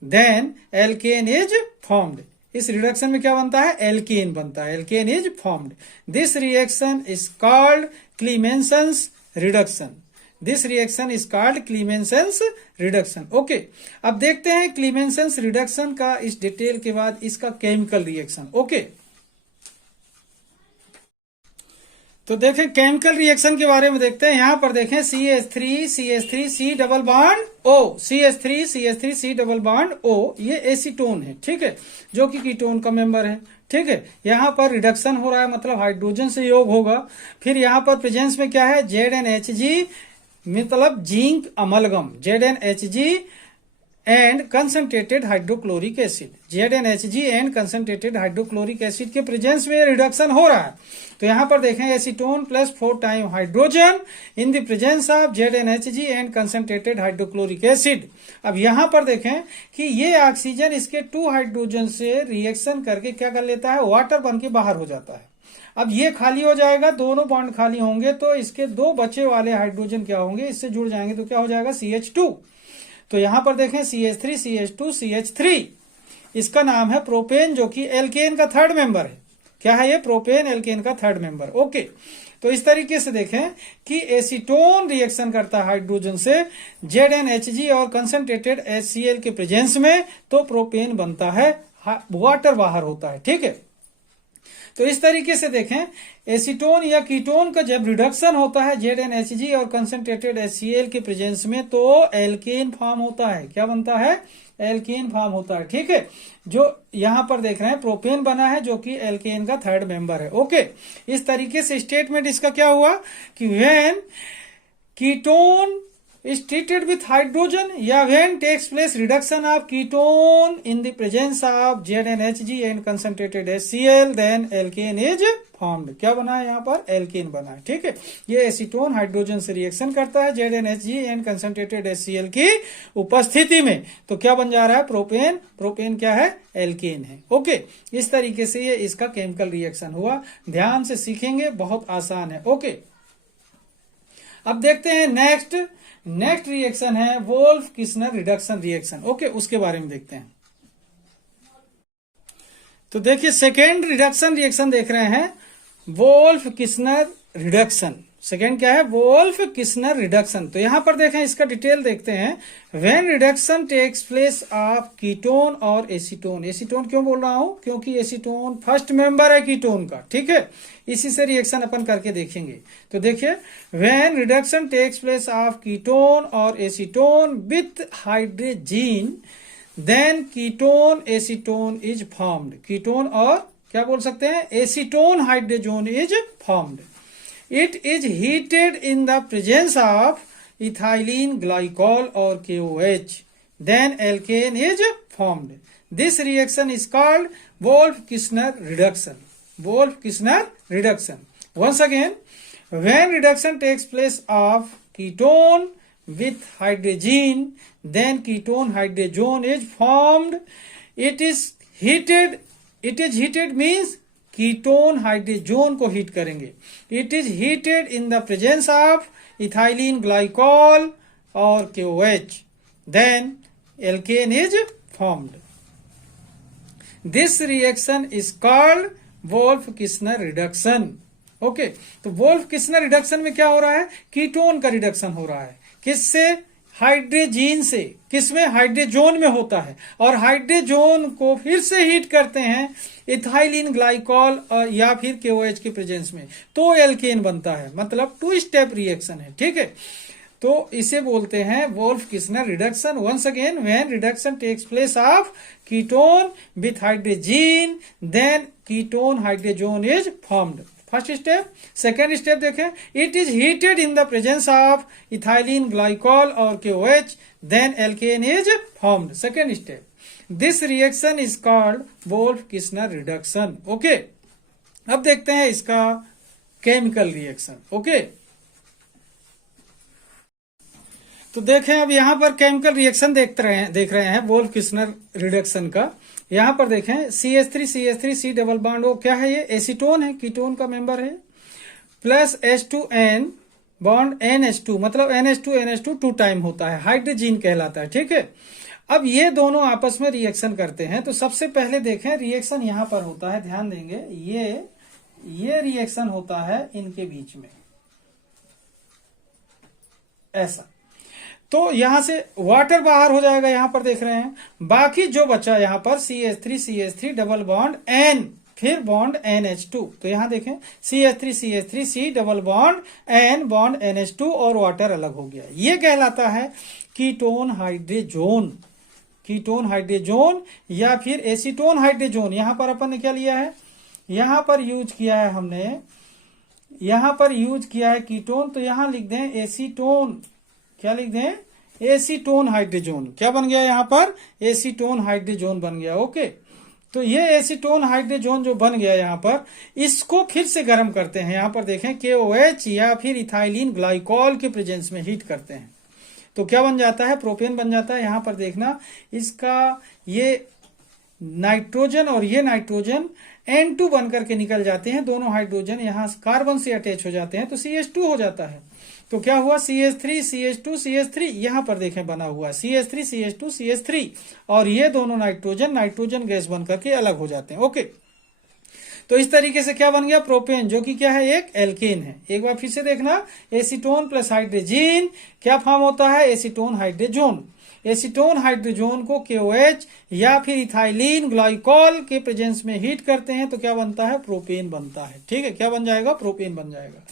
then alkane is formed. इस रिडक्शन में क्या बनता है, एल्केन बनता है, alkane is formed. This reaction is called Clemmensen's reduction. This reaction is called Clemmensen's reduction. Okay, अब देखते हैं क्लीमेंसन्स रिडक्शन का इस डिटेल के बाद इसका केमिकल रिएक्शन। ओके, तो देखें केमिकल रिएक्शन के बारे में देखते हैं। यहां पर देखें CH3 C double bond O, CH3 C double bond O, ये एसीटोन है, ठीक है, जो कि कीटोन का मेंबर है। ठीक है, यहां पर रिडक्शन हो रहा है, मतलब हाइड्रोजन से योग होगा। फिर यहां पर प्रेजेंस में क्या है, ZnHg मतलब zinc amalgam, ZnHg and concentrated hydrochloric acid, ZnHg and concentrated hydrochloric acid के प्रेजेंस में रिडक्शन हो रहा है। तो यहां पर देखें acetone plus 4 time hydrogen in the presence of ZnHg and concentrated hydrochloric acid. अब यहां पर देखें कि ये ऑक्सीजन इसके 2 हाइड्रोजन से रिएक्शन करके क्या कर लेता है, वाटर बन के बाहर हो जाता है। अब ये खाली हो जाएगा, दोनों बॉन्ड खाली होंगे तो इसके 2 बचे वाले हाइड्रोजन क्या होंगे, इससे जुड़ जाएंगे, तो क्या हो जाएगा CH2। तो यहां पर देखें CH3 CH2 CH3, इसका नाम है प्रोपेन, जो कि एल्केन का थर्ड मेंबर है। क्या है ये, प्रोपेन एल्केन का थर्ड मेंबर। ओके, तो इस तरीके से देखें कि एसीटोन रिएक्शन करता है हाइड्रोजन से ZnHg और कंसंट्रेटेड HCl के प्रेजेंस में, तो प्रोपेन बनता है, वाटर बाहर होता है। ठीक है, तो इस तरीके से देखें एसीटोन या कीटोन का जब रिडक्शन होता है ZnHg और कंसंट्रेटेड HCl के प्रेजेंस में, तो एल्केन फॉर्म होता है। क्या बनता है, एल्केन फॉर्म होता है। ठीक है, जो यहां पर देख रहे हैं प्रोपेन बना है, जो कि एल्केन का थर्ड मेंबर है। ओके, इस तरीके से स्टेटमेंट इसका क्या हुआ कि when ketone is treated with hydrogen या when takes place reduction of ketone in the presence of ZnHg and concentrated HCl, then alkane is formed। क्या बना है यहाँ पर, एल्केन बना है। ठीक है, ये एसीटोन हाइड्रोजन से रिएक्शन करता है ZnHg एंड कंसंट्रेटेड HCl की उपस्थिति में, तो क्या बन जा रहा है, प्रोपेन। प्रोपेन क्या है, एल्केन है। ओके, इस तरीके से ये इसका केमिकल रिएक्शन हुआ। ध्यान से सीखेंगे, बहुत आसान है। ओके, अब देखते हैं नेक्स्ट रिएक्शन है Wolff Kishner reduction reaction. Okay, उसके बारे में देखते हैं। तो देखिए सेकेंड रिडक्शन रिएक्शन देख रहे हैं, वोल्फ किस्नर रिडक्शन। सेकेंड क्या है, वोल्फ किस्नर रिडक्शन। तो यहां पर देखें, इसका डिटेल देखते हैं। When reduction takes place of ketone और एसीटोन, एसीटोन क्यों बोल रहा हूं, क्योंकि एसीटोन फर्स्ट मेंबर है कीटोन का। ठीक है, इसी से रिएक्शन अपन करके देखेंगे। तो देखिए, when reduction takes place of ketone और acetone with hydrogen, then ketone acetone is formed. Ketone और क्या बोल सकते हैं, acetone hydrogen is formed. It is heated in the presence of ethylene glycol और KOH, then alkane is formed. This reaction is called Wolff-Kishner reduction. Wolff-Kishner reduction. Once again, when reduction takes place of ketone with hydrogen, then ketone hydrogen is formed. It is heated. It is heated means ketone hydrogen को heat करेंगे। It is heated in the presence of ethylene glycol और KOH, then alkane is formed. This reaction is called Wolff Kishner reduction. Okay, तो Wolff Kishner reduction में क्या हो रहा है, ketone का रिडक्शन हो रहा है। किससे, हाइड्रोजीन से। किसमें, हाइड्रोजन में होता है, और हाइड्रोजन को फिर से हीट करते हैं इथाइलिन ग्लाइकॉल या फिर KOH के प्रेजेंस में, तो एल्केन बनता है। मतलब 2 स्टेप रिएक्शन है, ठीक है। तो इसे बोलते हैं Wolff Kishner reduction. Once again, when reduction takes place of ketone with hydrogen, then ketone hydrogen is formed. First step. Second step देखें, it is heated in the presence of ethylene glycol और KOH, then alkane is formed. Second step. This reaction is called Wolff Kishner reduction. Okay, अब देखते हैं इसका chemical reaction. Okay, तो देखें, अब यहां पर केमिकल रिएक्शन देख रहे हैं वोल्फ-किश्नर रिडक्शन का। यहां पर देखें, CH3 C डबल बॉन्ड, वो क्या है, ये एसीटोन है, कीटोन का मेंबर है, प्लस H2N बॉन्ड NH2, मतलब NH2 2 टाइम होता है, हाइड्रोजीन कहलाता है, ठीक है। अब ये दोनों आपस में रिएक्शन करते हैं। तो सबसे पहले देखें, रिएक्शन यहां पर होता है, ध्यान देंगे, ये रिएक्शन होता है इनके बीच में, ऐसा। तो यहां से वाटर बाहर हो जाएगा, यहां पर देख रहे हैं। बाकी जो बचा यहां पर CH3 डबल बॉन्ड N, फिर बॉन्ड NH2। तो यहां देखें, CH3 C double bond N bond NH2 और वाटर अलग हो गया। ये कहलाता है कीटोन हाइड्रोजन। कीटोन हाइड्रोजन या फिर एसीटोन हाइड्रोजन। यहां पर अपन ने क्या लिया है, यहां पर यूज किया है हमने, यहां पर यूज किया है कीटोन, तो यहां लिख दें एसीटोन। क्या लिख दें, एसीटोन हाइड्रोजन। क्या बन गया यहां पर, एसीटोन हाइड्रोजन बन गया। ओके, तो ये एसीटोन हाइड्रोजन जो बन गया यहां पर, इसको फिर से गर्म करते हैं। यहां पर देखें, KOH या फिर इथाइलिन ग्लाइकॉल के प्रेजेंस में हीट करते हैं, तो क्या बन जाता है, प्रोपेन बन जाता है। यहां पर देखना, इसका ये नाइट्रोजन और ये नाइट्रोजन N2 बन करके निकल जाते हैं। दोनों हाइड्रोजन यहां कार्बन से अटैच हो जाते हैं, तो CH2 हो जाता है। तो क्या हुआ, CH3 CH2 CH3, यहां पर देखें बना हुआ CH3 CH2 CH3, और ये दोनों नाइट्रोजन गैस बन करके अलग हो जाते हैं। ओके, तो इस तरीके से क्या बन गया, प्रोपेन, जो कि क्या है, एक एल्केन है। एक बार फिर से देखना, एसीटोन प्लस हाइड्रोजीन क्या फॉर्म होता है, एसीटोन हाइड्रोजन। एसीटोन हाइड्रोजन को KOH या फिर इथाइलिन ग्लाइकॉल के प्रेजेंस में हीट करते हैं, तो क्या बनता है, प्रोपेन बनता है। ठीक है, क्या बन जाएगा, प्रोपेन बन जाएगा।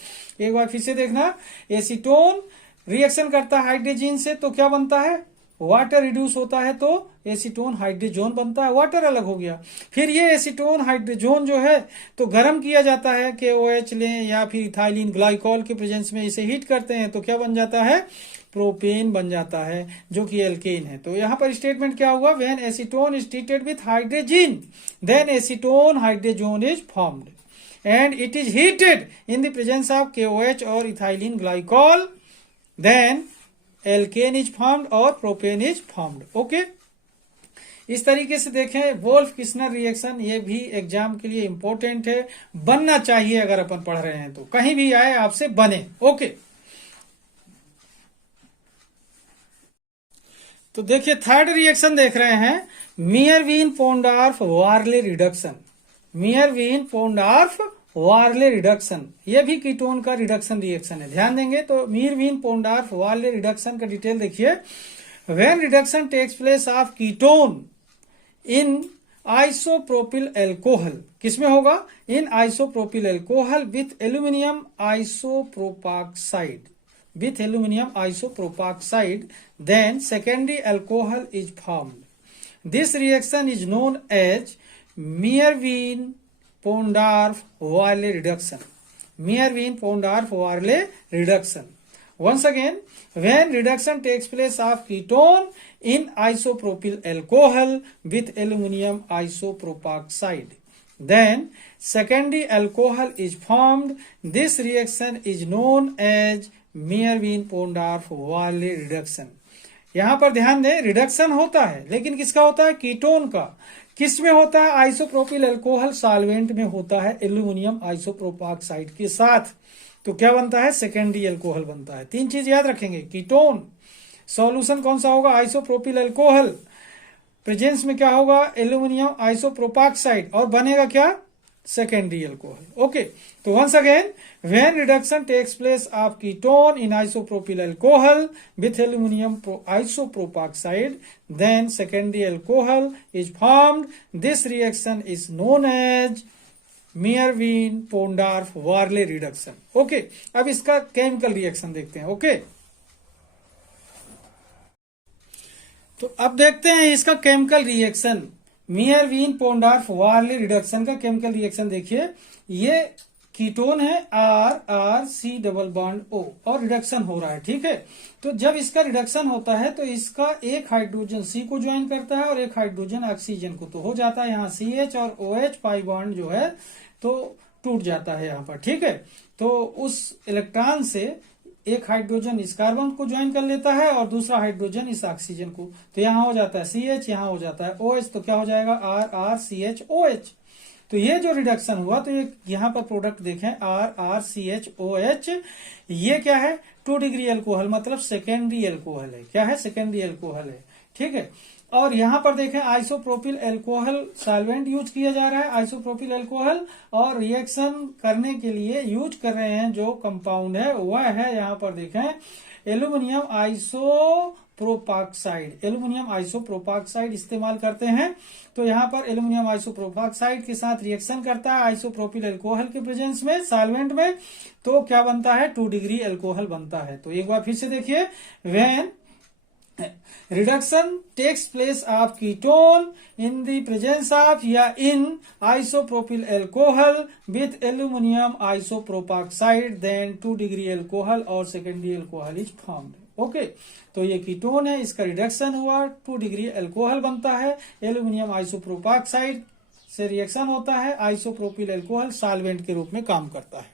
एक बार फिर से देखना, एसीटोन रिएक्शन करता है हाइड्रोजीन से, तो क्या बनता है, वाटर रिड्यूस होता है, तो एसीटोन हाइड्रोजन बनता है, वाटर अलग हो गया। फिर ये एसीटोन हाइड्रोजन जो है, तो गर्म किया जाता है, KOH लें या फिर इथाइलिन ग्लाइकॉल के प्रेजेंस में इसे हीट करते हैं, तो क्या बन जाता है, प्रोपेन बन जाता है, जो कि एल्केन है। तो यहां पर स्टेटमेंट क्या हुआ, when acetone is treated with hydrogen, then acetone hydrogen is formed and it is heated in the presence of KOH और ethylene glycol, then alkane is formed और propane is formed. ओके, इस तरीके से देखें Wolff-Kishner reaction, ये भी exam के लिए इंपॉर्टेंट है, बनना चाहिए। अगर अपन पढ़ रहे हैं तो कहीं भी आए आपसे बने। ओके, तो देखिए थर्ड रिएक्शन देख रहे हैं, Meerwein-Pondorf-Verlet रिडक्शन। Meerwein-Pondorf-Verlet रिडक्शन, यह भी कीटोन का रिडक्शन रिएक्शन है। ध्यान देंगे, तो Meerwein-Pondorf-Verlet रिडक्शन का डिटेल देखिए। When reduction takes place of ketone in isopropyl alcohol, किसमें होगा, in isopropyl alcohol with aluminium isopropoxide, with aluminum isopropyl, then secondary alcohol is formed, This reaction is known as Meerwein-Pondorf-Verlet reduction. Meerwein-Pondorf-Verlet reduction. Once again, when reduction takes place of ketone in isopropyl alcohol with aluminum isopropoxide, then secondary alcohol is formed. This reaction is known as Meerwein-Pondorf-Verlet reduction. यहां पर ध्यान दें, reduction होता है, लेकिन किसका होता है? कीटोन का। किस में होता है? आइसोप्रोपिल अल्कोहल सॉल्वेंट में होता है, एल्यूमिनियम आइसोप्रोपॉक्साइड के साथ। तो क्या बनता है? सेकेंडरी अल्कोहल बनता है। तीन चीज याद रखेंगे, कीटोन, सॉल्यूशन कौन सा होगा? आइसोप्रोपिल अल्कोहल, प्रेजेंस में क्या होगा? एल्यूमिनियम आइसोप्रोपॉक्साइड, और बनेगा क्या? Secondary alcohol. ओके, तो once again, when reduction takes place of ketone in isopropyl alcohol with aluminium isopropoxide, then secondary alcohol is formed. This reaction is known as Meerwein-Pondorf-Verlet reduction. Okay, अब इसका chemical reaction देखते हैं. Okay, तो अब देखते हैं इसका केमिकल रिएक्शन. Meerwein-Pondorf-Verlet रिडक्शन का केमिकल रिएक्शन देखिए. ये कीटोन है R डबल बॉन्ड O और रिडक्शन हो रहा है. ठीक है, तो जब इसका रिडक्शन होता है तो इसका एक हाइड्रोजन C को ज्वाइन करता है और एक हाइड्रोजन ऑक्सीजन को, तो हो जाता है यहाँ CH और OH पाई बॉन्ड जो है तो टूट जाता है यहाँ पर. ठीक है, तो उस इलेक्ट्रॉन से एक हाइड्रोजन इस कार्बन को ज्वाइन कर लेता है और दूसरा हाइड्रोजन इस ऑक्सीजन को, तो यहाँ हो जाता है CH, यहाँ हो जाता है OH, तो क्या हो जाएगा? RCHOH. तो ये जो रिडक्शन हुआ, तो ये यहाँ पर प्रोडक्ट देखें RCHOH, ये क्या है? 2 डिग्री अल्कोहल, मतलब सेकेंडरी अल्कोहल है. क्या है? सेकेंडरी अल्कोहल है. ठीक है, और यहां पर देखें आइसोप्रोपिल अल्कोहल सॉल्वेंट यूज किया जा रहा है. आइसोप्रोपिल अल्कोहल, और रिएक्शन करने के लिए यूज कर रहे हैं जो कंपाउंड है वह है, यहां पर देखें, एल्यूमिनियम आइसोप्रोपॉक्साइड. एल्यूमिनियम आइसोप्रोपॉक्साइड इस्तेमाल करते हैं. तो यहां पर एल्यूमिनियम आइसोप्रोपॉक्साइड के साथ रिएक्शन करता है आइसोप्रोपिल अल्कोहल के प्रेजेंस में, सॉल्वेंट में, तो क्या बनता है? 2 डिग्री अल्कोहल बनता है. तो एक बार फिर से देखिए, when reduction takes place of ketone in the presence of या in isopropyl alcohol with aluminum isopropoxide, then 2 degree alcohol और secondary alcohol is formed. Okay, तो ये कीटोन है, इसका रिडक्शन हुआ, 2 डिग्री अल्कोहल बनता है, एल्यूमिनियम आइसोप्रोपॉक्साइड से रिएक्शन होता है, आइसोप्रोपिल अल्कोहल सॉल्वेंट के रूप में काम करता है.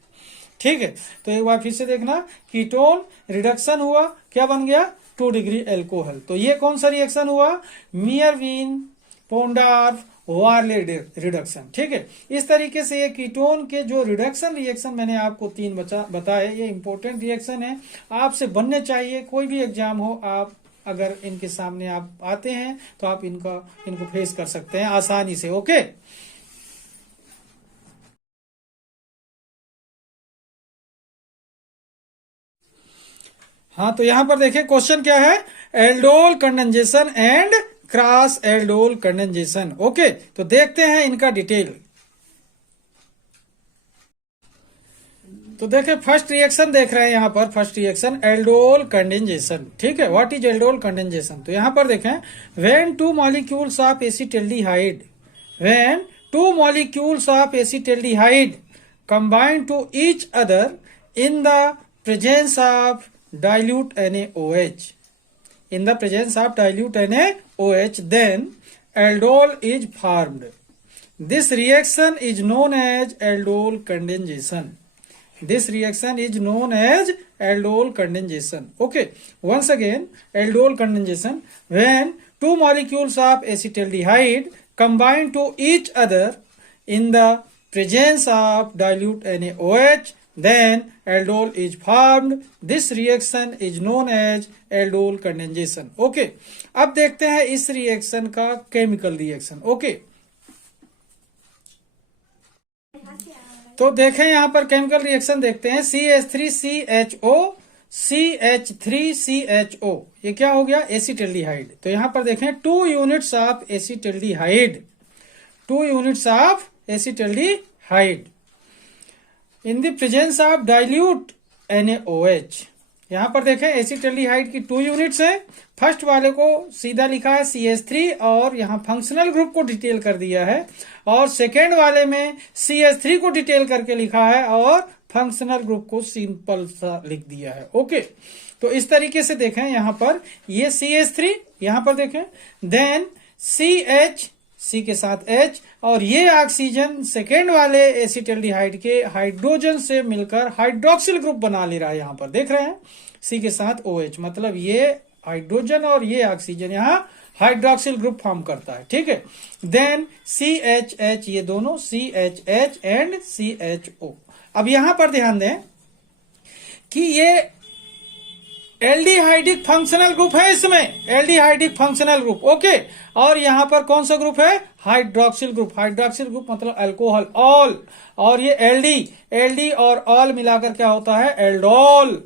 ठीक है, तो एक बार फिर से देखना, कीटोन रिडक्शन हुआ, क्या बन गया? 2 डिग्री अल्कोहल. तो ये कौन सा रिएक्शन हुआ? Meerwein-Pondorf-Verlet reduction. ठीक है, इस तरीके से ये कीटोन के जो रिडक्शन रिएक्शन मैंने आपको 3 बताए, ये इंपॉर्टेंट रिएक्शन है, आपसे बनने चाहिए. कोई भी एग्जाम हो, आप अगर इनके सामने आप आते हैं तो आप इनको फेस कर सकते हैं आसानी से. ओके, हाँ, तो यहां पर देखिए क्वेश्चन क्या है? Aldol condensation and cross aldol condensation. Okay, तो देखते हैं इनका डिटेल. तो देखिए, फर्स्ट रिएक्शन देख रहे हैं यहां पर. First reaction aldol condensation. ठीक है, व्हाट इज एल्डोल कंडेंसेशन? तो यहां पर देखें, when 2 molecules of acetaldehyde, when 2 molecules of acetaldehyde combine to each other in the presence of dilute NaOH, in the presence of dilute NaOH, then aldol is formed. This reaction is known as aldol condensation. This reaction is known as aldol condensation. Okay, once again, aldol condensation, when 2 molecules of acetaldehyde combine to each other in the presence of dilute NaOH, then aldol is formed. This reaction is known as aldol condensation. Okay, अब देखते हैं इस reaction का chemical reaction. Okay, तो देखें यहां पर chemical reaction देखते हैं. CH3CHO CH3CHO, ये क्या हो गया? एसिटाल्डिहाइड. तो यहां पर देखें 2 units of acetaldehyde, 2 units of acetaldehyde in the presence of dilute NaOH. यहाँ पर देखें एसिटाल्डिहाइड की 2 यूनिट्स हैं। फर्स्ट वाले को सीधा लिखा है CH3 और यहाँ फंक्शनल ग्रुप को डिटेल कर दिया है, और सेकेंड वाले में CH3 को डिटेल करके लिखा है और फंक्शनल ग्रुप को सिंपल सा लिख दिया है। ओके, तो इस तरीके से देखें यहाँ पर ये CH3, यहाँ पर देखें देन CH, C के साथ H, और ये ऑक्सीजन सेकेंड वाले एसिटाल्डिहाइड के हाइड्रोजन से मिलकर हाइड्रोक्सिल ग्रुप बना ले रहा है। यहाँ पर देख रहे हैं C के साथ OH, मतलब ये हाइड्रोजन और ये ऑक्सीजन यहाँ हाइड्रोक्सिल ग्रुप फॉर्म करता है। ठीक है, देन CHH, ये दोनों CHH एंड CHO। अब यहां पर ध्यान दें कि ये एल्डिहाइडिक फंक्शनल ग्रुप है, इसमें एल्डिहाइडिक फंक्शनल ग्रुप। ओके, और यहां पर कौन सा ग्रुप है? Hydroxyl group. हाइड्रोक्सिल ग्रुप मतलब अल्कोहल, ऑल, और ये एल्डी और ऑल मिलाकर क्या होता है? एल्डोल।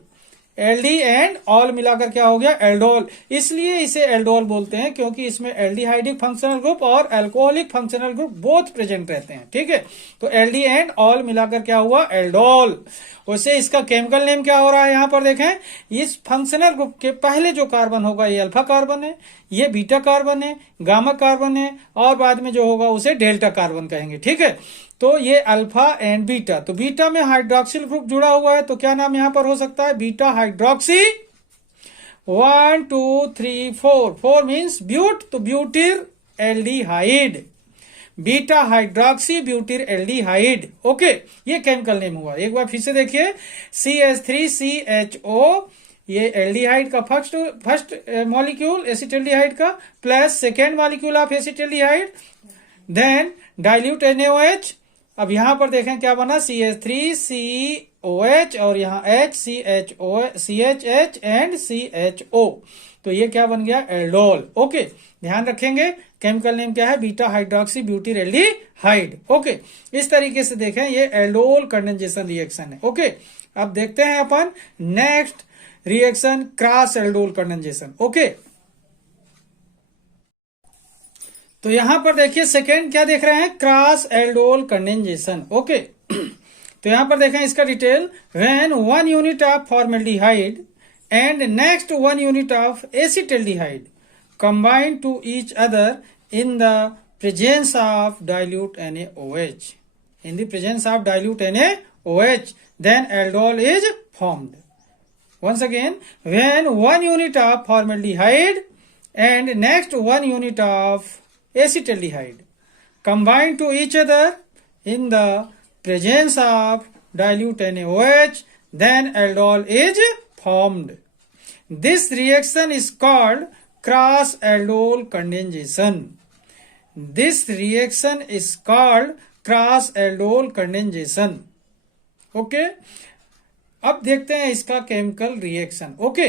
एल्डी एंड ऑल मिलाकर क्या हो गया? एल्डोल। इसलिए इसे एल्डोल बोलते हैं क्योंकि इसमें एल्डिहाइडिक फंक्शनल ग्रुप और alcoholic functional group both present रहते हैं। ठीक है, तो एल्डी एंड ऑल मिलाकर क्या हुआ? एल्डोल। वैसे इसका केमिकल नेम क्या हो रहा है? यहां पर देखें, इस फंक्शनल ग्रुप के पहले जो कार्बन होगा ये अल्फा कार्बन है, ये बीटा कार्बन है, गामा कार्बन है, और बाद में जो होगा उसे डेल्टा कार्बन कहेंगे। ठीक है, तो ये अल्फा एंड बीटा, तो बीटा में हाइड्रोक्सिल ग्रुप जुड़ा हुआ है, तो क्या नाम यहां पर हो सकता है? बीटा हाइड्रोक्सी 1 2 3 4, 4 मीन्स ब्यूट, तो butyraldehyde, beta hydroxy butyraldehyde. Okay, ये केमिकल नेम हुआ। एक बार फिर से देखिए, CH3CHO, ये एल्डिहाइड का फर्स्ट मॉलिक्यूल एसिटाल्डिहाइड का, plus second molecule of acetaldehyde, then dilute NaOH। अब यहां पर देखें क्या बना? CH3COH और यहाँ CHH एंड CHO, तो ये क्या बन गया? एल्डोल। ओके, ध्यान रखेंगे केमिकल नेम क्या है? Beta hydroxy butyraldehyde. Okay, इस तरीके से देखें ये एल्डोल कंडेंसेशन रिएक्शन है। ओके, अब देखते हैं अपन next reaction, cross aldol condensation. Okay, तो यहां पर देखिए सेकेंड क्या देख रहे हैं? Cross aldol condensation. ओके, तो यहां पर देखें इसका detail, when 1 unit of formaldehyde and next 1 unit of acetaldehyde combine to each other in the presence of dilute NaOH. In the presence of dilute NaOH, then aldol is formed. Once again, when 1 unit of formaldehyde and next 1 unit of acetaldehyde combine to each other in the presence of dilute NaOH, then aldol is formed. This reaction is called cross aldol condensation. This reaction is called cross aldol condensation. Okay, अब देखते हैं इसका chemical reaction. Okay,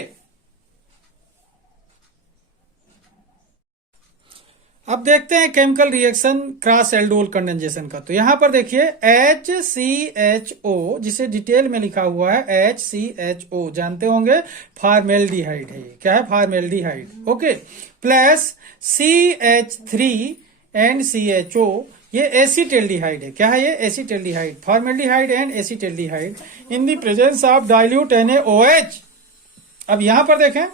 अब देखते हैं chemical reaction cross aldol condensation का। तो यहां पर देखिए HCHO, जिसे डिटेल में लिखा हुआ है HCHO, जानते होंगे फॉर्मेल्डिहाइड है। क्या है? Formaldehyde. Okay, plus CH3 and CHO, ये एसिटाल्डिहाइड है। क्या है ये? Acetaldehyde, formaldehyde and acetaldehyde in the presence of dilute NaOH। अब यहां पर देखें,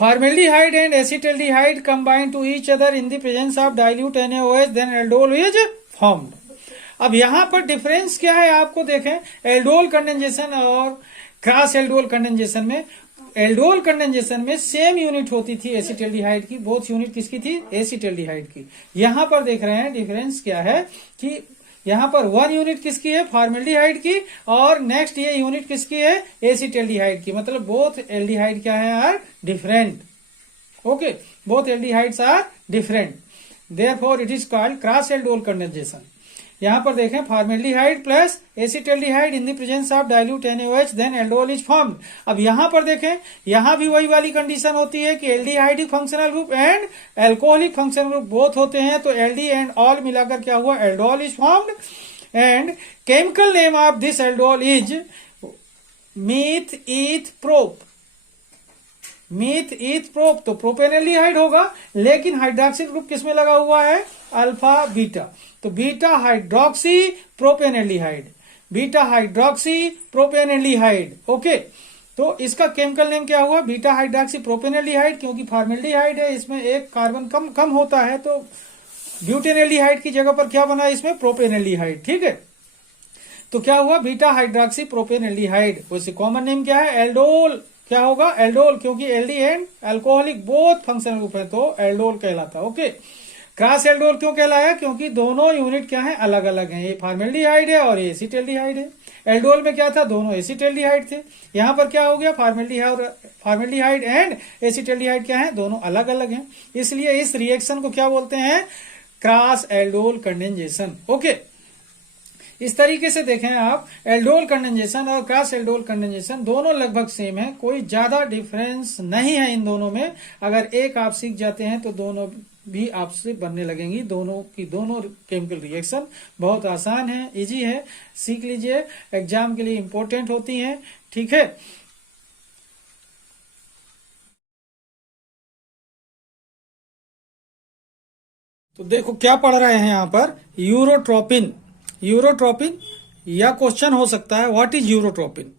formaldehyde and acetaldehyde combine to each other in the presence of dilute NaOH, then aldol is formed. अब यहां पर डिफरेंस क्या है आपको देखें, एल्डोल कंडेंसेशन और क्रॉस एल्डोल कंडेंसेशन में। एल्डोल कंडेंसेशन में सेम यूनिट होती थी एसिटाल्डिहाइड की, बोथ यूनिट किसकी थी? एसिटाल्डिहाइड की। यहां पर देख रहे हैं डिफरेंस क्या है कि यहां पर 1 यूनिट किसकी है? फॉर्मेल्डिहाइड की, और नेक्स्ट ये यूनिट किसकी है? एसिटाल्डिहाइड की। मतलब बोथ एल्डिहाइड क्या है? Are different. Okay, both aldehydes are different, therefore it is called cross aldol condensation. यहां पर देखें, formaldehyde plus acetaldehyde in the presence of dilute NaOH, then aldol is formed. अब यहां पर देखें, यहां भी वही वाली कंडीशन होती है कि aldehydic functional group and alcoholic functional group both होते हैं, तो एल्डी एंड ऑल मिलाकर क्या हुआ? Aldol is formed. And chemical name of this aldol is meth eth prop. Meth eth prop, तो प्रोपेनल्डिहाइड होगा, लेकिन हाइड्रोक्सिल ग्रुप किसमें लगा हुआ है? अल्फा बीटा, तो beta hydroxy propanaldehyde, beta hydroxy propanaldehyde. Okay, तो इसका केमिकल नेम क्या हुआ, बीटा हाइड्रोक्सी प्रोपेनल्डिहाइड, क्योंकि फॉर्मेल्डिहाइड है इसमें एक कार्बन कम कम होता है, तो ब्यूटेनल्डिहाइड की जगह पर क्या बना इसमें, प्रोपेनल्डिहाइड। ठीक है, तो क्या हुआ, बीटा हाइड्रोक्सी प्रोपेनल्डिहाइड। वैसे कॉमन नेम क्या है, एल्डोल। क्या होगा, एल्डोल, क्योंकि aldi and alcoholic both functional group है, तो एल्डोल कहलाता है। ओके, क्रॉस एल्डोल क्यों कहलाया, क्योंकि दोनों यूनिट क्या है, अलग अलग हैं, ये फॉर्मेल्डिहाइड है और ये एसिटाल्डिहाइड है। एल्डोल में क्या था, दोनों एसिटाल्डिहाइड थे, यहां पर क्या हो गया, फॉर्मेल्डिहाइड एंड एसिटाल्डिहाइड क्या है, दोनों अलग अलग हैं, इसलिए इस रिएक्शन को क्या बोलते हैं, क्रॉस एल्डोल कंडेंसेशन। ओके, इस तरीके से देखें आप, एल्डोल कंडेंसेशन और क्रॉस एल्डोल कंडेंसेशन दोनों लगभग सेम है, कोई ज्यादा डिफरेंस नहीं है इन दोनों में। अगर एक आप सीख जाते हैं तो दोनों भी आपसे बनने लगेंगी। दोनों की दोनों केमिकल रिएक्शन बहुत आसान है, इजी है, सीख लीजिए, एग्जाम के लिए इंपॉर्टेंट होती हैं। ठीक है, तो देखो क्या पढ़ रहे हैं यहां पर, यूरोट्रोपिन। यूरोट्रोपिन या क्वेश्चन हो सकता है व्हाट इज यूरोट्रोपिन,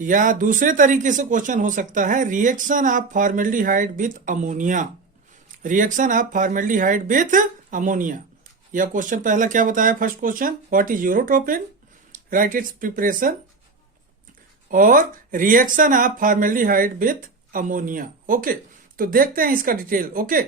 या दूसरे तरीके से क्वेश्चन हो सकता है reaction of formaldehyde with ammonia, reaction of formaldehyde with ammonia. या क्वेश्चन पहला क्या बताया, first question, what is urotropin, right its preparation, और reaction of formaldehyde with ammonia. Okay, तो देखते हैं इसका डिटेल। ओके,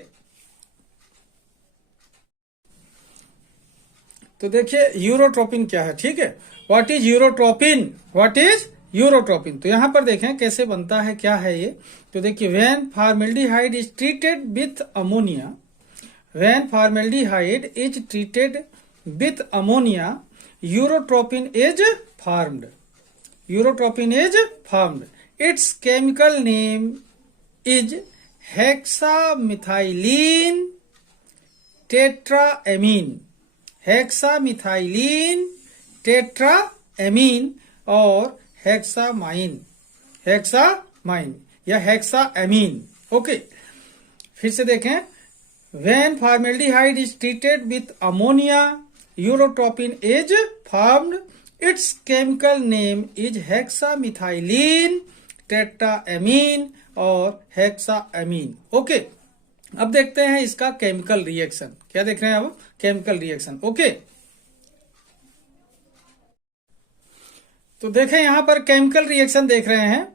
तो देखिए यूरोट्रोपिन क्या है। ठीक है, what is urotropine, what is urotropine, तो यहां पर देखें कैसे बनता है, क्या है ये। तो देखिए, when formaldehyde is treated with ammonia, when formaldehyde is treated with ammonia, urotropine is formed, urotropine is formed. Its chemical name is hexamethylene tetramine, hexamethylene tetramine और हेक्सामाइन, हेक्सामाइन या हेक्साएमीन। ओके, फिर से देखें, when formaldehyde is treated with ammonia, urotropine is formed. Its chemical name is hexamethylene tetramine और hexamine. Okay, अब देखते हैं इसका केमिकल रिएक्शन। क्या देख रहे हैं अब, केमिकल रिएक्शन। ओके, तो देखें यहां पर केमिकल रिएक्शन देख रहे हैं,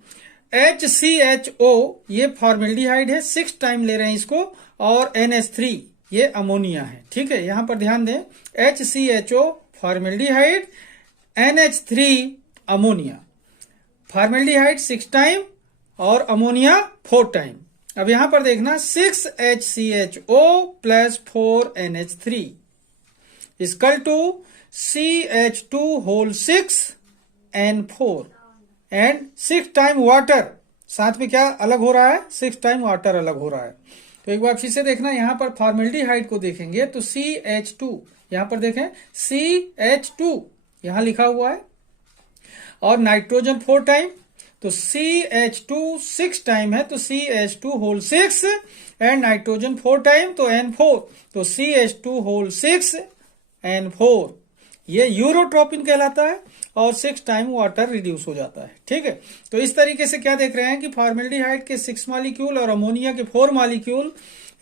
HCHO ये फॉर्मेल्डिहाइड है, 6 टाइम ले रहे हैं इसको, और NH3 ये अमोनिया है। ठीक है, यहां पर ध्यान दें, HCHO formaldehyde, NH3 ammonia, formaldehyde 6 time और अमोनिया 4 टाइम। अब यहां पर देखना, 6HCHO plus 4NH3 equal to CH2 whole 6N4 and 6 time water, साथ में क्या अलग हो रहा है, 6 टाइम वाटर अलग हो रहा है। तो एक बार फिर से देखना, यहां पर फॉर्मेल्डिहाइड को देखेंगे तो CH2, यहां पर देखें CH2 यहां लिखा हुआ है, और नाइट्रोजन 4 टाइम, तो CH2 6 टाइम है, तो CH2 whole 6 and nitrogen 4 time, तो N4, तो CH2 होल 6N4, ये यूरोट्रोपिन कहलाता है, और 6 टाइम वाटर रिड्यूस हो जाता है। ठीक है, तो इस तरीके से क्या देख रहे हैं कि फॉर्मेल्डिहाइड के 6 मॉलिक्यूल और अमोनिया के 4 मॉलिक्यूल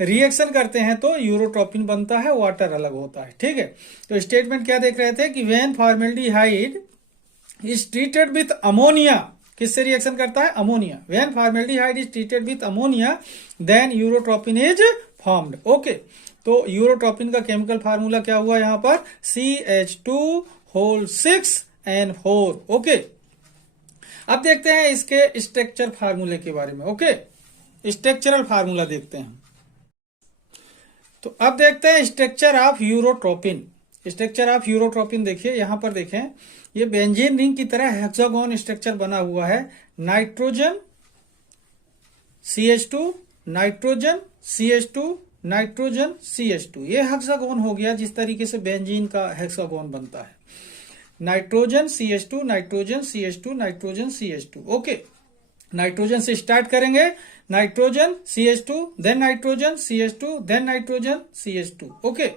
रिएक्शन करते हैं तो यूरोट्रोपिन बनता है, वाटर अलग होता है। ठीक है, तो स्टेटमेंट क्या देख रहे थे कि when formaldehyde is treated with ammonia, किससे रिएक्शन करता है, ammonia, when formaldehyde is treated with ammonia then urotropine is formed. Okay, तो यूरोट्रोपिन का केमिकल फार्मूला क्या हुआ यहां पर, CH2 होल 6N4। ओके, अब देखते हैं इसके स्ट्रक्चर फार्मूले के बारे में। ओके, स्ट्रक्चरल फार्मूला देखते हैं। तो अब देखते हैं structure of urotropine. Structure of urotropine देखिए, यहां पर देखें, ये बेंजीन रिंग की तरह हेक्सागोन स्ट्रक्चर बना हुआ है, nitrogen CH2, nitrogen CH2, nitrogen CH2, ये हेक्सागोन हो गया, जिस तरीके से बेंजीन का हेक्सागोन बनता है, nitrogen CH2, nitrogen CH2, nitrogen CH2। Okay, nitrogen से स्टार्ट करेंगे, nitrogen CH2, then nitrogen CH2, then nitrogen CH2। Okay,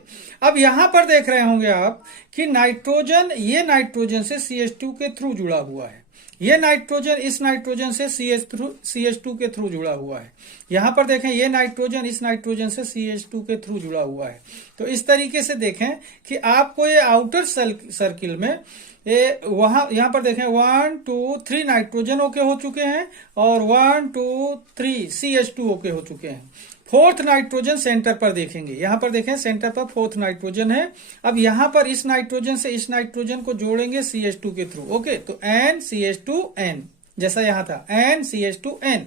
अब यहां पर देख रहे होंगे आप कि नाइट्रोजन, ये नाइट्रोजन से CH2 के थ्रू जुड़ा हुआ है, ये नाइट्रोजन इस नाइट्रोजन से CH2 के थ्रू जुड़ा हुआ है। यहां पर देखें ये नाइट्रोजन इस नाइट्रोजन से CH2 के थ्रू जुड़ा हुआ है। तो इस तरीके से देखें कि आपको ये आउटर सर्किल में ये यहां पर देखें 1 2 3 नाइट्रोजन ओके हो चुके हैं और 1 2 3 CH2 ओके हो चुके हैं। फोर्थ नाइट्रोजन सेंटर पर देखेंगे, यहां पर देखें सेंटर पर फोर्थ नाइट्रोजन है। अब यहां पर इस नाइट्रोजन से इस नाइट्रोजन को जोड़ेंगे CH2 के थ्रू। ओके, तो NCH2N जैसा यहां था NCH2N,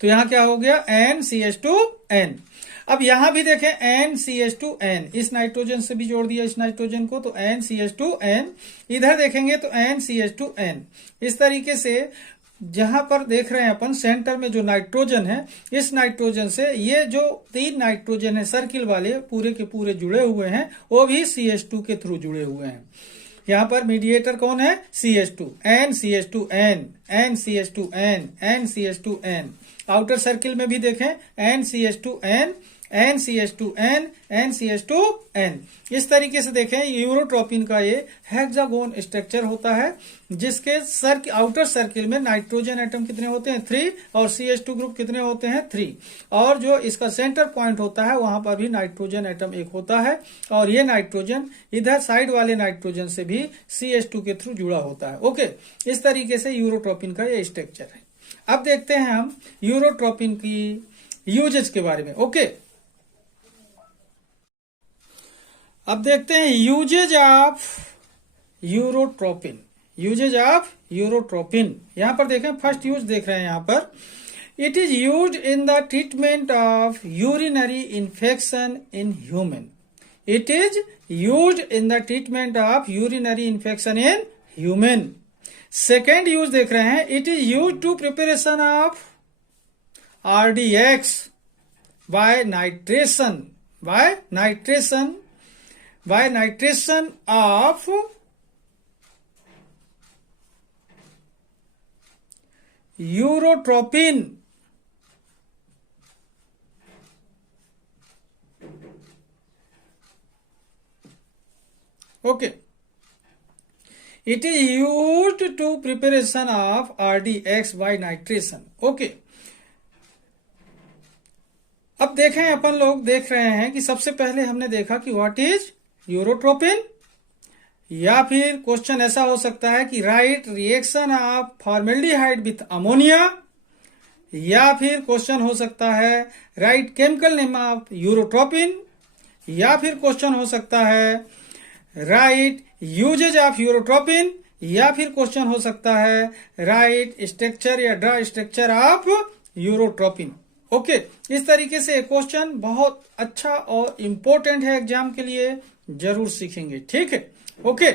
तो यहां क्या हो गया NCH2N। अब यहां भी देखें NCH2N, इस नाइट्रोजन से भी जोड़ दिया इस नाइट्रोजन को, तो NCH2N। इधर देखेंगे तो NCH2N। इस तरीके से जहां पर देख रहे हैं अपन सेंटर में जो नाइट्रोजन है, इस नाइट्रोजन से ये जो 3 नाइट्रोजन है सर्किल वाले पूरे के पूरे जुड़े हुए हैं, वो भी CH2 के थ्रू जुड़े हुए हैं। यहां पर मीडिएटर कौन है CH2, NCH2N, NCH2N, NCH2N। Outer circle में भी देखें NCH2N, NCH2N, NCH2N। इस तरीके से देखें यूरोट्रोपिन का ये हेक्सागोन स्ट्रक्चर होता है, जिसके आउटर सर्किल में नाइट्रोजन एटम कितने होते हैं 3 और CH2 ग्रुप कितने होते हैं 3, और जो इसका सेंटर पॉइंट होता है वहां पर भी नाइट्रोजन एटम एक होता है, और ये नाइट्रोजन इधर साइड वाले नाइट्रोजन से भी CH2 के थ्रू जुड़ा होता है। ओके, इस तरीके से यूरोट्रोपिन का ये स्ट्रक्चर है। अब देखते हैं हम यूरोट्रोपिन की यूजेज के बारे में। ओके, अब देखते हैं uses of urotropine. Uses of urotropine, यहां पर देखें फर्स्ट यूज देख रहे हैं यहां पर, it is used in the treatment of urinary infection in human. It is used in the treatment of urinary infection in human. Second use देख रहे हैं, it is use to preparation of RDX by nitration of urotropin. Okay, it is used to preparation of RDX by nitration. Okay, अब देखें अपन लोग देख रहे हैं कि सबसे पहले हमने देखा कि व्हाट इज यूरोट्रोपिन, या फिर क्वेश्चन ऐसा हो सकता है कि write reaction of formaldehyde with ammonia, या फिर क्वेश्चन हो सकता है write chemical name of urotropin, या फिर क्वेश्चन हो सकता है राइट यूजेज ऑफ यूरोट्रोपिन, या फिर क्वेश्चन हो सकता है राइट स्ट्रक्चर या draw structure of urotropin. Okay, इस तरीके से क्वेश्चन बहुत अच्छा और इम्पोर्टेंट है एग्जाम के लिए, जरूर सीखेंगे। ठीक है, ओके।